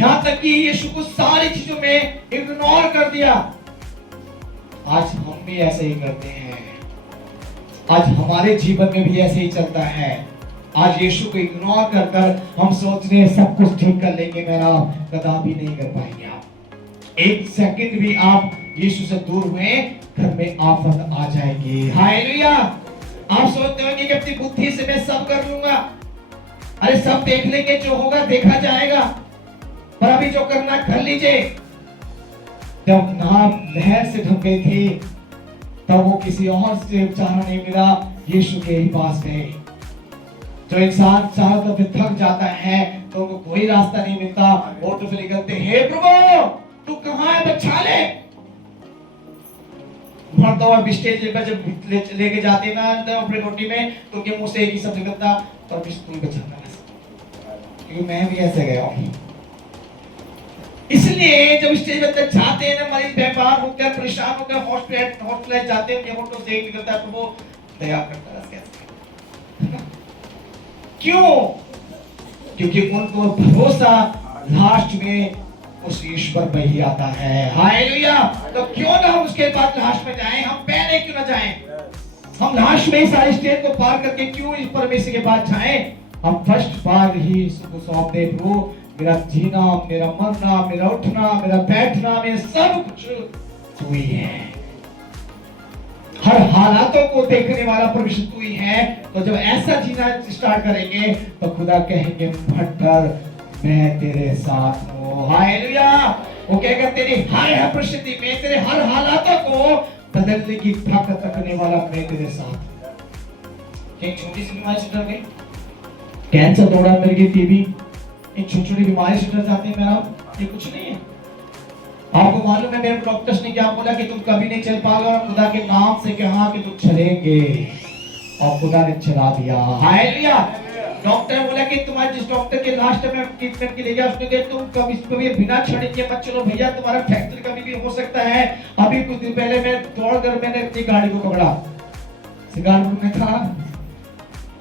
यहां तक कि यीशु को सारी चीजों में इग्नोर कर दिया। आज हम भी ऐसे ही करते हैं, आज हमारे जीवन में भी ऐसे ही चलता है। आज यीशु को इग्नोर कर कर हम सोच रहे हैं सब कुछ ठीक कर लेंगे, मेरा कदापि नहीं कर पाएंगे। आप एक सेकंड भी आप यीशु से दूर हुए, घर में आफत आ जाएगी। हालेलुया। आप सोचते होंगे कि अपनी बुद्धि से मैं सब कर लूंगा, अरे सब देख लेंगे, जो होगा देखा जाएगा, पर अभी जो करना कर लीजिए। जब नाव लहर से ढक गई थी तब वो किसी और से चारा नहीं मिला, यीशु के ही पास गए। जो इंसान चारों तरफ थक जाता है तो उनको कोई रास्ता नहीं मिलता, ऑटो से निकलते, हे प्रभु तू कहां है, बचा ले। मर्दों और स्टेज पे जब लेके जाते हैं ना अपने रोटी में, तो उनके मुंह से एक ही शब्द निकलता, परमेश्वर तू बचाना, क्योंकि मैं भी ऐसे गया हूं। इसलिए जब स्टेज पे जाते हैं ना, मरीज बीमार होकर, परेशान होकर हॉस्पिटल जाते हैं, फोटो से एक निकलता है, तो वो दया करता है। क्यों? क्योंकि उनको भरोसा लास्ट में उस ईश्वर पे ही आता है। हालेलुया। तो क्यों ना हम उसके बाद लास्ट में जाएं, हम पहले क्यों ना जाएं? हम लास्ट में सारे स्टेज को पार करके क्यों इस परमेश्वर के पास जाएं? हम फर्स्ट बार ही इसको सौंप दे, प्रभु मेरा जीना, मेरा मरना, मेरा उठना, मेरा बैठना, मेरा सब कुछ तू ही है। हर हालातों को देखने वाला परमेश्वर तू ही है। तो जब ऐसा जीना स्टार्ट करेंगे तो खुदा कहेंगे भट्टर मैं तेरे साथ हूँ। हालेलुया। वो कहेगा तेरी हर परिस्थिति में, तेरे हर हालातों को बदलने की ताकत रखने वाला मैं तेरे साथ। एक छोटी सी बीमारी से डर गई, कैंसर दौड़ा मेरे की टीबी, एक छोटी छोटी बीमारी से डर जाते हैं मेरा, ये कुछ नहीं है। आपको मालूम है मेरे डॉक्टर्स ने क्या बोला कि तुम कभी नहीं चल पाओगे, और खुदा के नाम से कहा कि तुम चलेंगे, और खुदा ने चला दिया। हालेलुया। डॉक्टर बोला कि तुम्हारे जिस डॉक्टर के लास्ट में ट्रीटमेंट के लिए गया उसने कहा तुम कभी बिना छड़ी के मत चलो भैया, तुम्हारा फ्रैक्चर कभी भी हो सकता है। अभी कुछ दिन पहले मैं दौड़कर मैंने अपनी गाड़ी को पकड़ा, सिंगारपुर में था,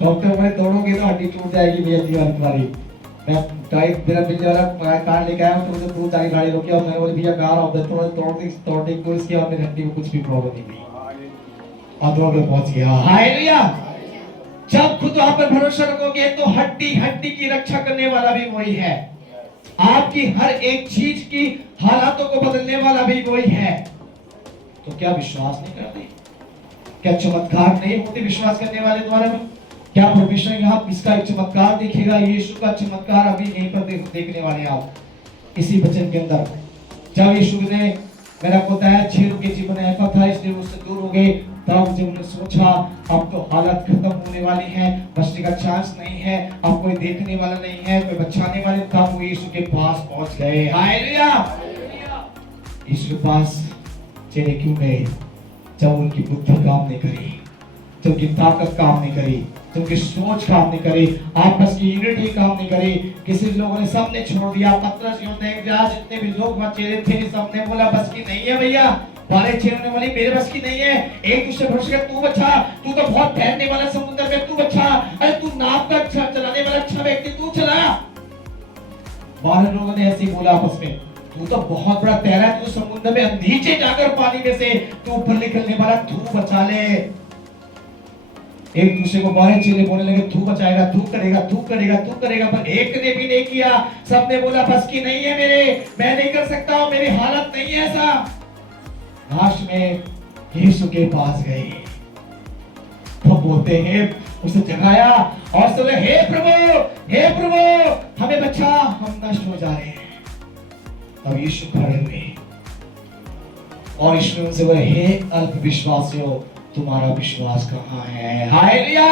डॉक्टर बोले दौड़ोगे तो हड्डी टूट जाएगी भैया दीवार तुम्हारी। मैं टाइट मेरा बिल वाला कार लेके आया, तो दूर जाके गाड़ी रोकी और मैंने बोले भैया कार ऑफ द तोड़ने की कोशिश किया और मेरी हड्डी में कुछ भी प्रॉब्लम नहीं हुई और दौड़ के पहुंच गया। हालेलुया। जब खुद आप पर भरोसा रखोगे तो हड्डी हड्डी की रक्षा करने वाला भी वही है, आपकी हर एक चीज की हालातों को बदलने वाला भी वही है। तो क्या विश्वास नहीं करते? क्या चमत्कार नहीं होते विश्वास करने वाले द्वारा में? क्या परमेश्वर यहाँ इसका एक चमत्कार दिखेगा? यीशु का चमत्कार अभी यहीं पर देखने वाले हैं आप इसी वचन के अंदर। जब यीशु ने मेरा बताया 6 लोग के जीवन में ऐसा था इसलिए उससे दूर हो गए, तब जब उन्होंने सोचा अब तो हालत खत्म होने वाली है, बचने का चांस नहीं है, अब कोई देखने वाला नहीं है, कोई बचाने वाले, तब वो यीशु के पास पहुंच गए। हालेलुया। यीशु के पास चले क्यों गए? जब उनकी बुद्धि काम नहीं करी, जब उनकी ताकत काम नहीं करी, जब उनकी सोच काम नहीं करी, आपस की यूनिटी काम नहीं करी, किसी लोगों ने सबने छोड़ दिया। पतरस जितने भी लोग बचे थे सबने बोला बस की नहीं है भैया, 12 ने बोली मेरे बस की नहीं है, एक दूसरे भरोसे तू बचा, तू तो बहुत तैरने वाला समुद्र में, तू बचा, अरे तू नाव का चलाने वाला अच्छा व्यक्ति तू चला। 12 लोगों ने ऐसे बोला आपस में, तू तो बहुत बड़ा तैरा है, तू समुद्र में नीचे जाकर पानी में से तू ऊपर निकलने वाला, तू बचा ले। एक दूसरे को 12 चेले बोलने लगे तू बचाएगा, तू करेगा, तू करेगा, तू करेगा, पर एक ने भी नहीं किया। सबने बोला बस की नहीं है मेरे, मैं नहीं कर सकता हूं, मेरी हालत नहीं है ऐसा। लास्ट में यीशु के पास गए, तो बोलते हैं उसे जगाया और बोले हे प्रभु हमें बचा, हम नष्ट हो जा रहे हैं। तब यीशु खड़े हुए और यीशु ने उनसे बोले हे अल्प विश्वासियों, तुम्हारा विश्वास कहाँ है? हालेलुया।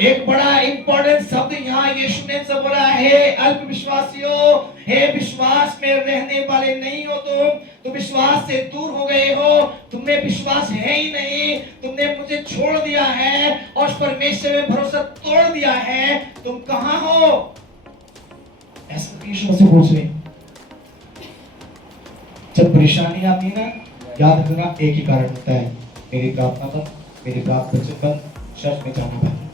एक बड़ा इंपॉर्टेंट शब्द यहाँ यीशु ने से बोला है अल्प विश्वासियों, हे विश्वास में रहने वाले नहीं हो तुम विश्वास से दूर हो गए हो, तुम्हें विश्वास है ही नहीं, तुमने मुझे छोड़ दिया है और उस परमेश्वर में भरोसा तोड़ दिया है, तुम कहाँ हो? ऐसा यीशु से पूछ रहे। जब परेशानी आती है ना, याद रखना एक ही कारण होता है, मेरी प्रार्थना बंद, मेरी प्रार्थना बंद, चर्च में जाना बंद।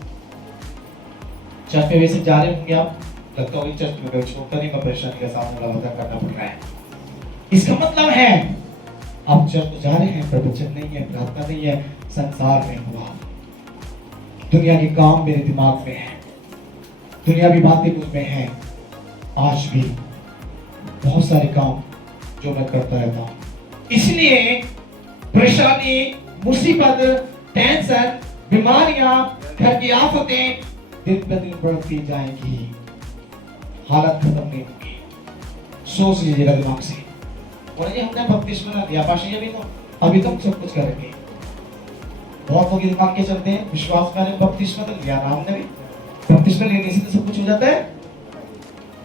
चर्च में वैसे जा रहे होंगे आप, लगता होगा चर्च में छोड़कर नहीं, मैं परेशानी का सामना लगातार करना पड़ रहा है। इसका मतलब है आप चर्च में जा रहे हैं, प्रवचन नहीं है, प्रार्थना नहीं है, संसार में हुआ, दुनिया के काम मेरे दिमाग में है, दुनियावी बातें मुझ में है। आज भी बहुत सारे काम जो मैं करता रहता हूँ, इसलिए परेशानी, मुसीबत, टेंशन, बीमारियां, घर की आफतें दिन प्रतिदिन बढ़ती जाएंगी, हालत खत्म नहीं होगी। सोच लीजिएगा दिमाग से, बोलेंगे हमने बपतिस्मा ना लिया पाशा, अभी तो सब कुछ करेंगे। बहुत लोग दिमाग के चलते हैं, विश्वास मैंने बपतिस्मा तो लिया ना हमने भी, बपतिस्मा लेने से तो सब कुछ हो जाता है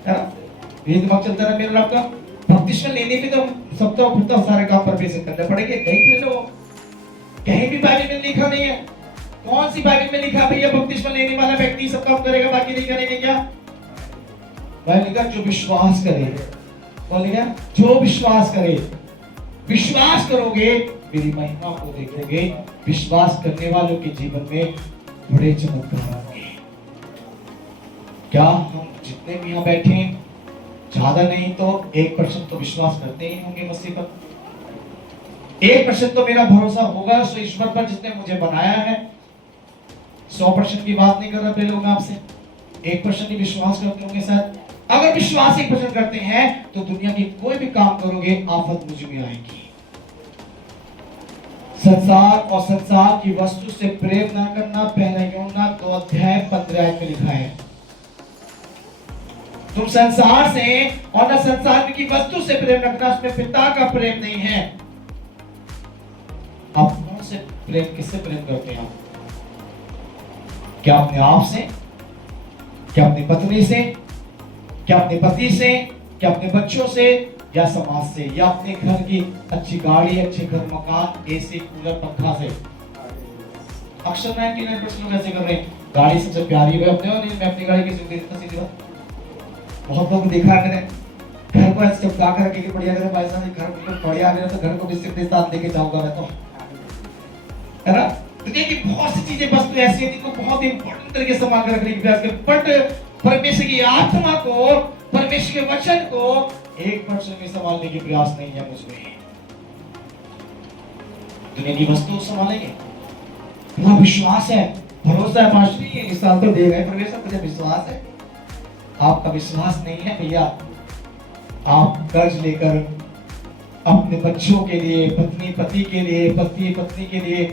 ना? ये दिमाग चलता है मेरा आपका, बपतिस्मा लेने पे तो सब तो सारे काम परमेश्वर करने पड़ेंगे। कहीं लो, कहीं भी बाइबल में लिखा नहीं है। कौन सी बाइबल में लिखा भैया बपतिस्मा लेने वाला व्यक्ति सब काम करेगा बाकी नहीं करेंगे? क्या बाइबल लिखा जो विश्वास करे, कौन लिखा? जो विश्वास करे। विश्वास करोगे मेरी महिमा को देखोगे, विश्वास करने वालों के जीवन में बड़े चमत्कार होंगे। क्या हम जितने भी यहाँ बैठे हैं, ज्यादा नहीं तो 1% तो विश्वास करते ही होंगे मसीह पर। 1% तो मेरा भरोसा होगा उस ईश्वर पर जिसने मुझे बनाया है। 100% की बात नहीं कर रहा लोग आपसे, 1% ही विश्वास करते होंगे शायद। अगर विश्वास 1% करते हैं तो दुनिया की कोई भी काम करोगे आफत मुझ में आएगी। संसार और संसार की वस्तु से प्रेम न करना, पहला यूहन्ना 2:15 में लिखा है। तुम संसार से और न संसार की वस्तु से प्रेम रखना, उसमें पिता का प्रेम नहीं है। आप कौन से प्रेम, किससे प्रेम करते हैं? क्या अपने आप से? क्या अपनी पत्नी से? क्या अपने पति से? क्या अपने बच्चों से? या समाज से या अपने घर की अच्छी गाड़ी, अच्छे घर, मकान, एसी, कूलर, पंखा से। अक्सर 99% लोग ऐसे कर रहे हैं, गाड़ी सबसे प्यारी है अपने, और मैं अपनी गाड़ी की जिंदगी इतना सीधी बात। बहुत लोग देखा है मैंने, घर को ऐसे चमका कर रखेंगे, बढ़िया कर भाई साहब घर को बढ़िया है तो घर को भी सिर्फ साथ लेके जाऊंगा मैं तो, है ना। दुनिया की बहुत सी चीजें वस्तु ऐसी हैं जिनको बहुत इंपॉर्टेंट तरीके से संभाल कर रखने की प्रयास करें, बट परमेश्वर की आत्मा को, परमेश्वर के वचन को 1% में संभालने की प्रयास नहीं है मुझमें। दुनिया की वस्तु संभालेंगे, पूरा विश्वास है, भरोसा है, पास नहीं है, इस साल तो दे गए परमेश्वर, मुझे विश्वास है। आपका विश्वास नहीं है भैया, आप कर्ज लेकर अपने बच्चों के लिए, पत्नी पति के लिए, पति पत्नी के लिए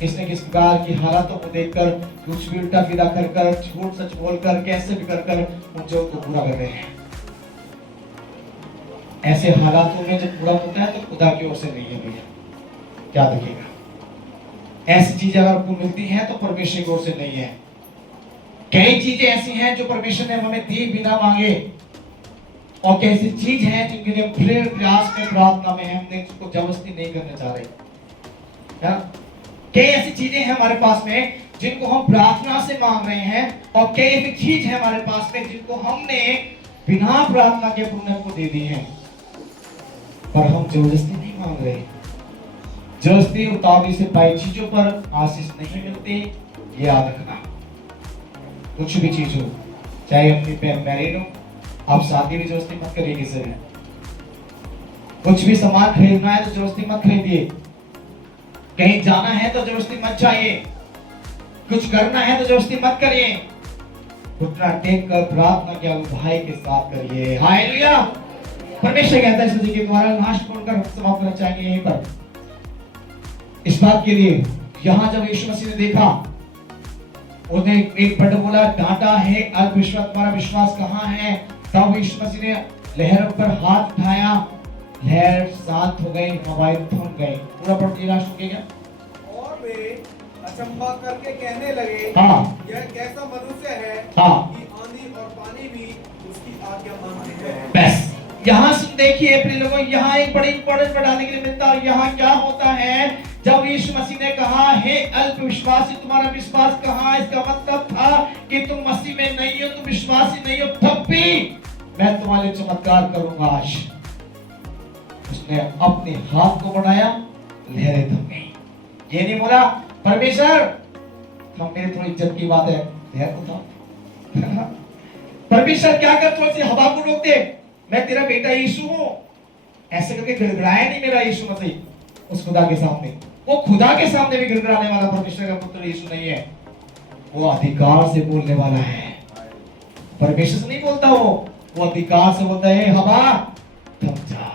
किसी न किसी प्रकार की हालातों को देखकर कुछ भी उल्टा सीधा कर कर, झूठ सच बोलकर, कैसे भी कर कर उन जो को पूरा कर रहे हैं। ऐसे हालातों में जब पूरा होता है तो खुदा की ओर से नहीं है भैया, क्या देखिएगा। ऐसी चीजें अगर आपको मिलती हैं तो परमेश्वर की ओर से नहीं है। कई चीजें ऐसी हैं जो परमेश्वर ने हमें दी बिना मांगे, और कैसी चीज है जिनके लिए फिर प्रयास में, प्रार्थना में हमने उसको जबरदस्ती नहीं करना चाह रहे। कई ऐसी चीजें हैं हमारे पास में जिनको हम प्रार्थना से मांग रहे हैं, और कई ऐसी चीज है हमारे पास में जिनको हमने बिना प्रार्थना के पुण्य को दे दी है, पर हम जबरदस्ती नहीं मांग रहे। जबरदस्ती उतावली से पाई चीजों पर आशीष नहीं मिलती, ये याद रखना। कुछ भी चीज हो, चाहे अपनी मैरिड हो, आप शादी भी जबरदस्ती मत करिए किसी से। कुछ भी सामान खरीदना है तो जबरदस्ती मत खरीदिए, कहीं जाना है तो जबरदस्ती मत जाइए, कुछ करना है तो जबरदस्ती मत करिए। घुटना टेक कर प्रार्थना किया भाई के साथ करिए। हालेलुया। परमेश्वर कहता है इस के द्वारा लास्ट बोलकर समाप्त करना चाहेंगे यहीं पर। इस बात के लिए यहां जब यीशु मसीह ने देखा, उसने एक बड़ा बोला, डांटा है अविश्वास, तुम्हारा विश्वास कहाँ है। तब यीशु मसीह ने लहरों पर हाथ उठाया, लहर शांत हो गई, हवाएं थम गई। पूरा पढ़ दिया लास्ट हो गया। और वे अचंभा करके कहने लगे, हाँ, यह कैसा मनुष्य है हाँ, कि आंधी और पानी भी उसकी आज्ञा मानते हैं। बस यहाँ सुन देखिए प्रिय लोगों, यहाँ एक बड़ी इंपॉर्टेंट बढ़ाने के लिए मिलता है। यहाँ क्या होता है, जब यीशु मसीह ने कहा हे अल्प विश्वासी तुम्हारा विश्वास कहाँ, इसका मतलब था कि तुम मसीह में नहीं हो, तुम विश्वासी नहीं हो, तब भी मैं तुम्हारे चमत्कार करूंगा आज। उसने अपने हाथ को बढ़ाया, लहरें थम गई। ये नहीं बोला परमेश्वर हम, मेरी थोड़ी इज्जत की बात है, लहर को था परमेश्वर क्या कर, थोड़ी सी हवा को रोक दे, मैं तेरा बेटा यीशु हूं। ऐसे करके गिड़गिड़ाया नहीं मेरा यीशु मसीह उस खुदा के सामने। वो खुदा के सामने भी गिड़गिड़ाने वाला परमेश्वर का पुत्र यीशु नहीं है, वो अधिकार से बोलने वाला है। परमेश्वर से नहीं बोलता, वो अधिकार से बोलता है, हवा थम जा,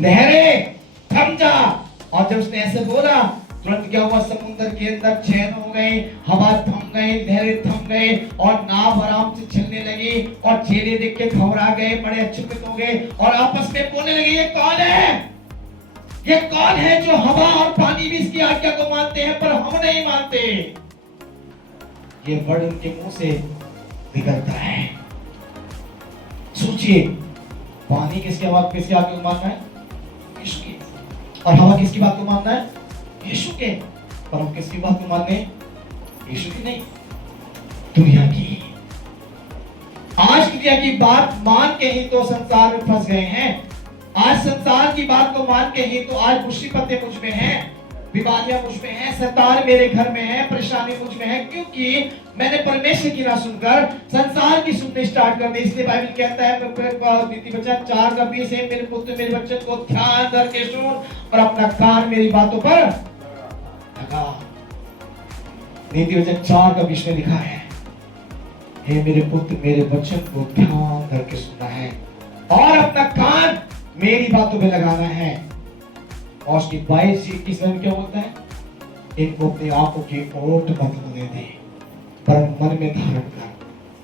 लहरें थम जा। और जब उसने ऐसे बोला, तुरंत क्या हुआ, समुद्र के अंदर चैन हो गई, हवा थम गई, लहरें थम गई, और नाव आराम से चलने लगी। और चेले देख के घबरा गए, बड़े अचंभित हो गए, और आपस में बोलने लगे, ये कौन है, ये कौन है जो हवा और पानी भी इसकी आज्ञा को मानते हैं पर हम नहीं मानते। ये वर्ड उनके मुंह से निकलता है। सोचिए, पानी किसकी आज्ञा को मानना है, यीशु की, और हवा किसकी बात को मानना है, यीशु के, पर हम किसकी बात को मानने, यीशु की नहीं, दुनिया की। आज दुनिया की बात मान के ही तो संसार में फंस गए हैं। आज संसार की बात को मान के ही तो आज मुसीबतें मुझ में हैं, बीमारियां मुझ में हैं, शैतान मेरे घर में है, परेशानी मुझ में है, क्योंकि मैंने परमेश्वर की ना सुनकर संसार की सुनने स्टार्ट कर दी। इसलिए बाइबल कहता है नीति वचन 4:20 है, मेरे पुत्र मेरे वचन को ध्यान धर के सुन और अपना कान मेरी बातों पर लगा। नीति वचन 4:20 में लिखा है, हे मेरे पुत्र मेरे वचन को ध्यान धर के सुनना है और अपना कान मेरी बातों पे लगाना है। और उसकी 22-21 में क्या बोलता है, इनको अपनी आंखों की ओट मत होने दे पर मन में धारण कर।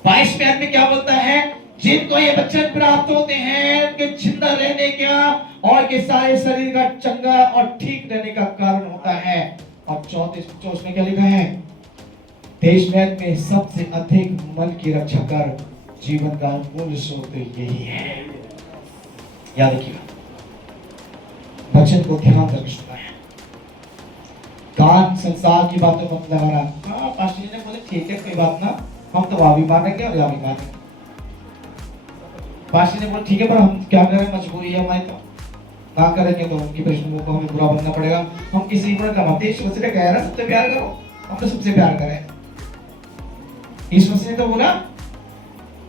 22 में क्या बोलता है, जिनको ये वचन प्राप्त होते हैं उनके जिंदा रहने का और के सारे शरीर का चंगा और ठीक रहने का कारण होता है। और 34 में क्या लिखा है, देश में सबसे अधिक मन की रक्षा कर, जीवन का मूल स्रोत यही है। याद रखिएगा, वचन को ध्यान करके सुनना है। कान संसार की बातों मत लगाना। हाँ पास्टर जी ने बोले ठीक है कोई बात ना, हम तो वहां भी मानेंगे और यहाँ भी मानेंगे। पास्टर ने बोले ठीक है पर हम क्या करें, मजबूरी है हमारी, तो ना करेंगे तो उनकी परेशानियों को हमें बुरा बनना पड़ेगा। हम किसी पर कम यीशु मसीह ने कह रहा सबसे प्यार करो, हम तो सबसे प्यार करें। यीशु मसीह ने तो बोला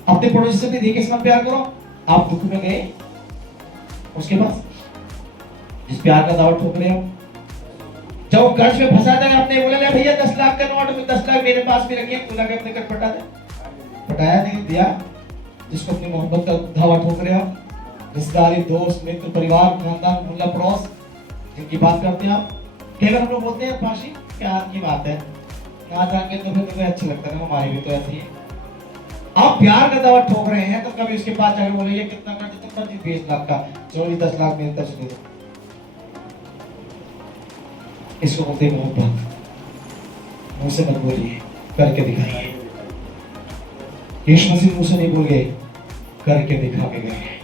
अपने पड़ोसी से भी देखिए इसमें प्यार करो। आप दुख में गए उसके पास जिस प्यार का दावा ठोक रहे हो, जब कर्ज में फंसा था आपने बोला ले भैया 10 लाख का नोट में 10 लाख मेरे पास भी रखिए, बोला के अपने घर पटा दे, पटाया नहीं दिया। जिसको अपनी मोहब्बत का दावा ठोक रहे हो, रिश्तेदारी दोस्त मित्र परिवार खानदान मोहल्ला पड़ोस जिनकी बात करते हैं आप, कई बार हम लोग बोलते हैं पाशी प्यार की बात है, ना जाएंगे तो फिर तुम्हें अच्छा लगता है, हमारी भी तो ऐसी है। आप प्यार का दावा ठोक रहे हैं तो कभी उसके पास जाकर बोले ये कितना कर दे, तुम 20 लाख का, चलो 10 लाख मेरी तरफ से दे दो। इसको बोलते हैं मोहब्बत। मुंह से मत बोलिए, करके दिखाइए। यीशु मसीह मुंह से नहीं बोल गए, करके दिखा के गए।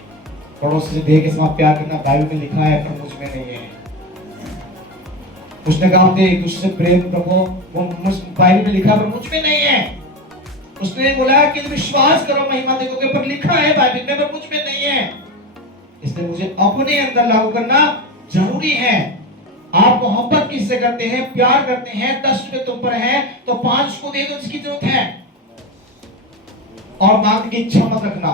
पड़ोसी से देख इसमें प्यार करना बाइबल में लिखा है पर मुझ में नहीं है। उसने कहा हमने एक दूसरे से प्रेम रखो, वो बाइबल में लिखा पर मुझ में नहीं है। उसने बोला कि विश्वास करो महिमा देखोगे पर लिखा है बाइबल में पर मुझ में नहीं है। इसलिए मुझे अपने अंदर लागू करना जरूरी है। आप मोहब्बत किससे करते हैं, प्यार करते हैं, 10 रुपए तुम पर है तो 5 को दे दो जिसकी जरूरत है, और मांगने की इच्छा मत रखना।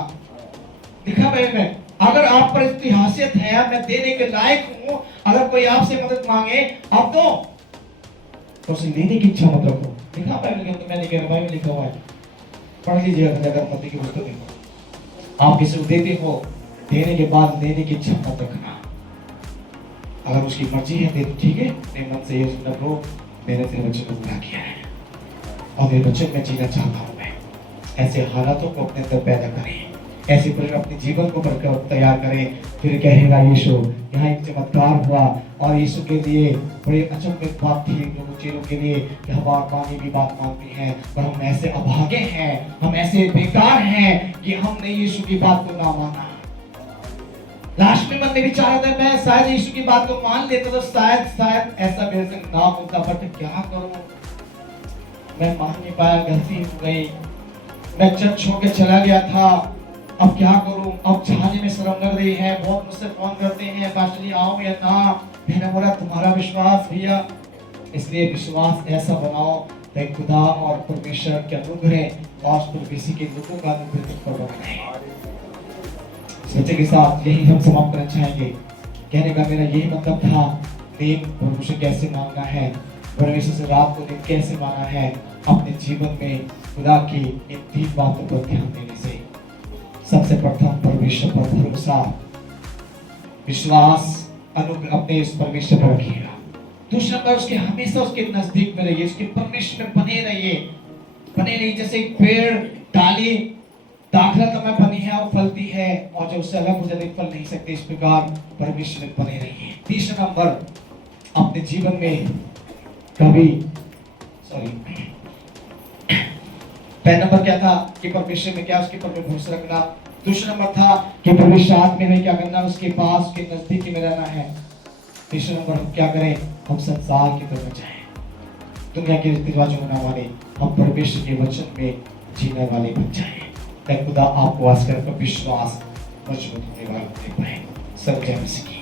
लिखा बाइबल में अगर आप पर इतनी हासियत है, मैं देने के लायक हूं, अगर कोई आपसे मदद मांगे आप दो, तो उसे लेने की इच्छा मत रखो। लिखा बाइबल में, तो मैंने कह रहा बाइबल लिखा हुआ है, पढ़ लीजिएगा अगर मत्ती की पुस्तक देखो। आप किसी को देते हो, देने के बाद लेने की इच्छा मत रखना। अगर उसकी मर्जी है दे दो, ठीक है, मेरे मन से ये सुनना ब्रो, मैंने तेरे बच्चे को पूरा किया है और मेरे बच्चे में जीना चाहता हूं। मैं ऐसे हालातों को अपने अंदर पैदा करें, ऐसे पर अपने जीवन को बनकर तैयार करें। फिर कहेगा यीशु, यहाँ एक चमत्कार हुआ और यीशु के लिए बड़ी अचंभित बात थी लोगों चेलों के लिए कि हमारा कौन भी बात मानती है, पर हम ऐसे अभागे हैं, हम ऐसे बेकार हैं कि हमने यीशु की बात को ना माना। लास्ट में मन में विचार आता है मैं शायद यीशु की बात को मान लेता तो शायद ऐसा मेरे से ना होता, बट क्या करूं, मैं मान नहीं पाया, गलती हो गई, मैं चर्च छोड़ के चला गया था, अब क्या करूं, अब जाने में शर्म लग रही है। बहुत मुझसे फोन करते हैं पास्टर जी आओ या ना, मैंने बोला तुम्हारा विश्वास भैया, इसलिए विश्वास ऐसा बनाओ ताकि खुदा और परमेश्वर के अनुग्रह और किसी के लोगों का अनुग्रह रहे। सच्चे के साथ यही हम समाप्त करना चाहेंगे। कहने का मेरा यही मतलब था, दिन परमेश्वर कैसे मांगना है, परमेश्वर से रात को दिन कैसे मांगना है, अपने जीवन में खुदा की इन 3 बातों पर ध्यान देने से। सबसे प्रथम परमेश्वर पर भरोसा, विश्वास, अनुग्रह अपने इस परमेश्वर पर रखिएगा। दूसरा नंबर उसके हमेशा उसके नजदीक में रहिए, उसके परमेश्वर में बने रहिए। जैसे एक पेड़ डाली दाखला समय बनी है और फलती है और जो उससे अलग हो जाती फल नहीं सकते, इस प्रकार परमेश्वर में बने रहिए। तीसरा नंबर अपने जीवन में कभी पहला नंबर क्या था कि परमेश्वर में क्या, उसके पर भरोसा रखना। दूसरा नंबर था कि परमेश्वर हाथ में नहीं क्या करना, उसके पास उसके नजदीक में रहना है। तीसरा नंबर हम क्या करें, हम संसार की तरफ जाएं, दुनिया के रीति रिवाजों में ना माने, हम परमेश्वर के वचन में जीने वाले बन जाएं, ताकि खुदा आपको वास कर विश्वास मजबूत होने वाला बने पाए। सब जय मसीह।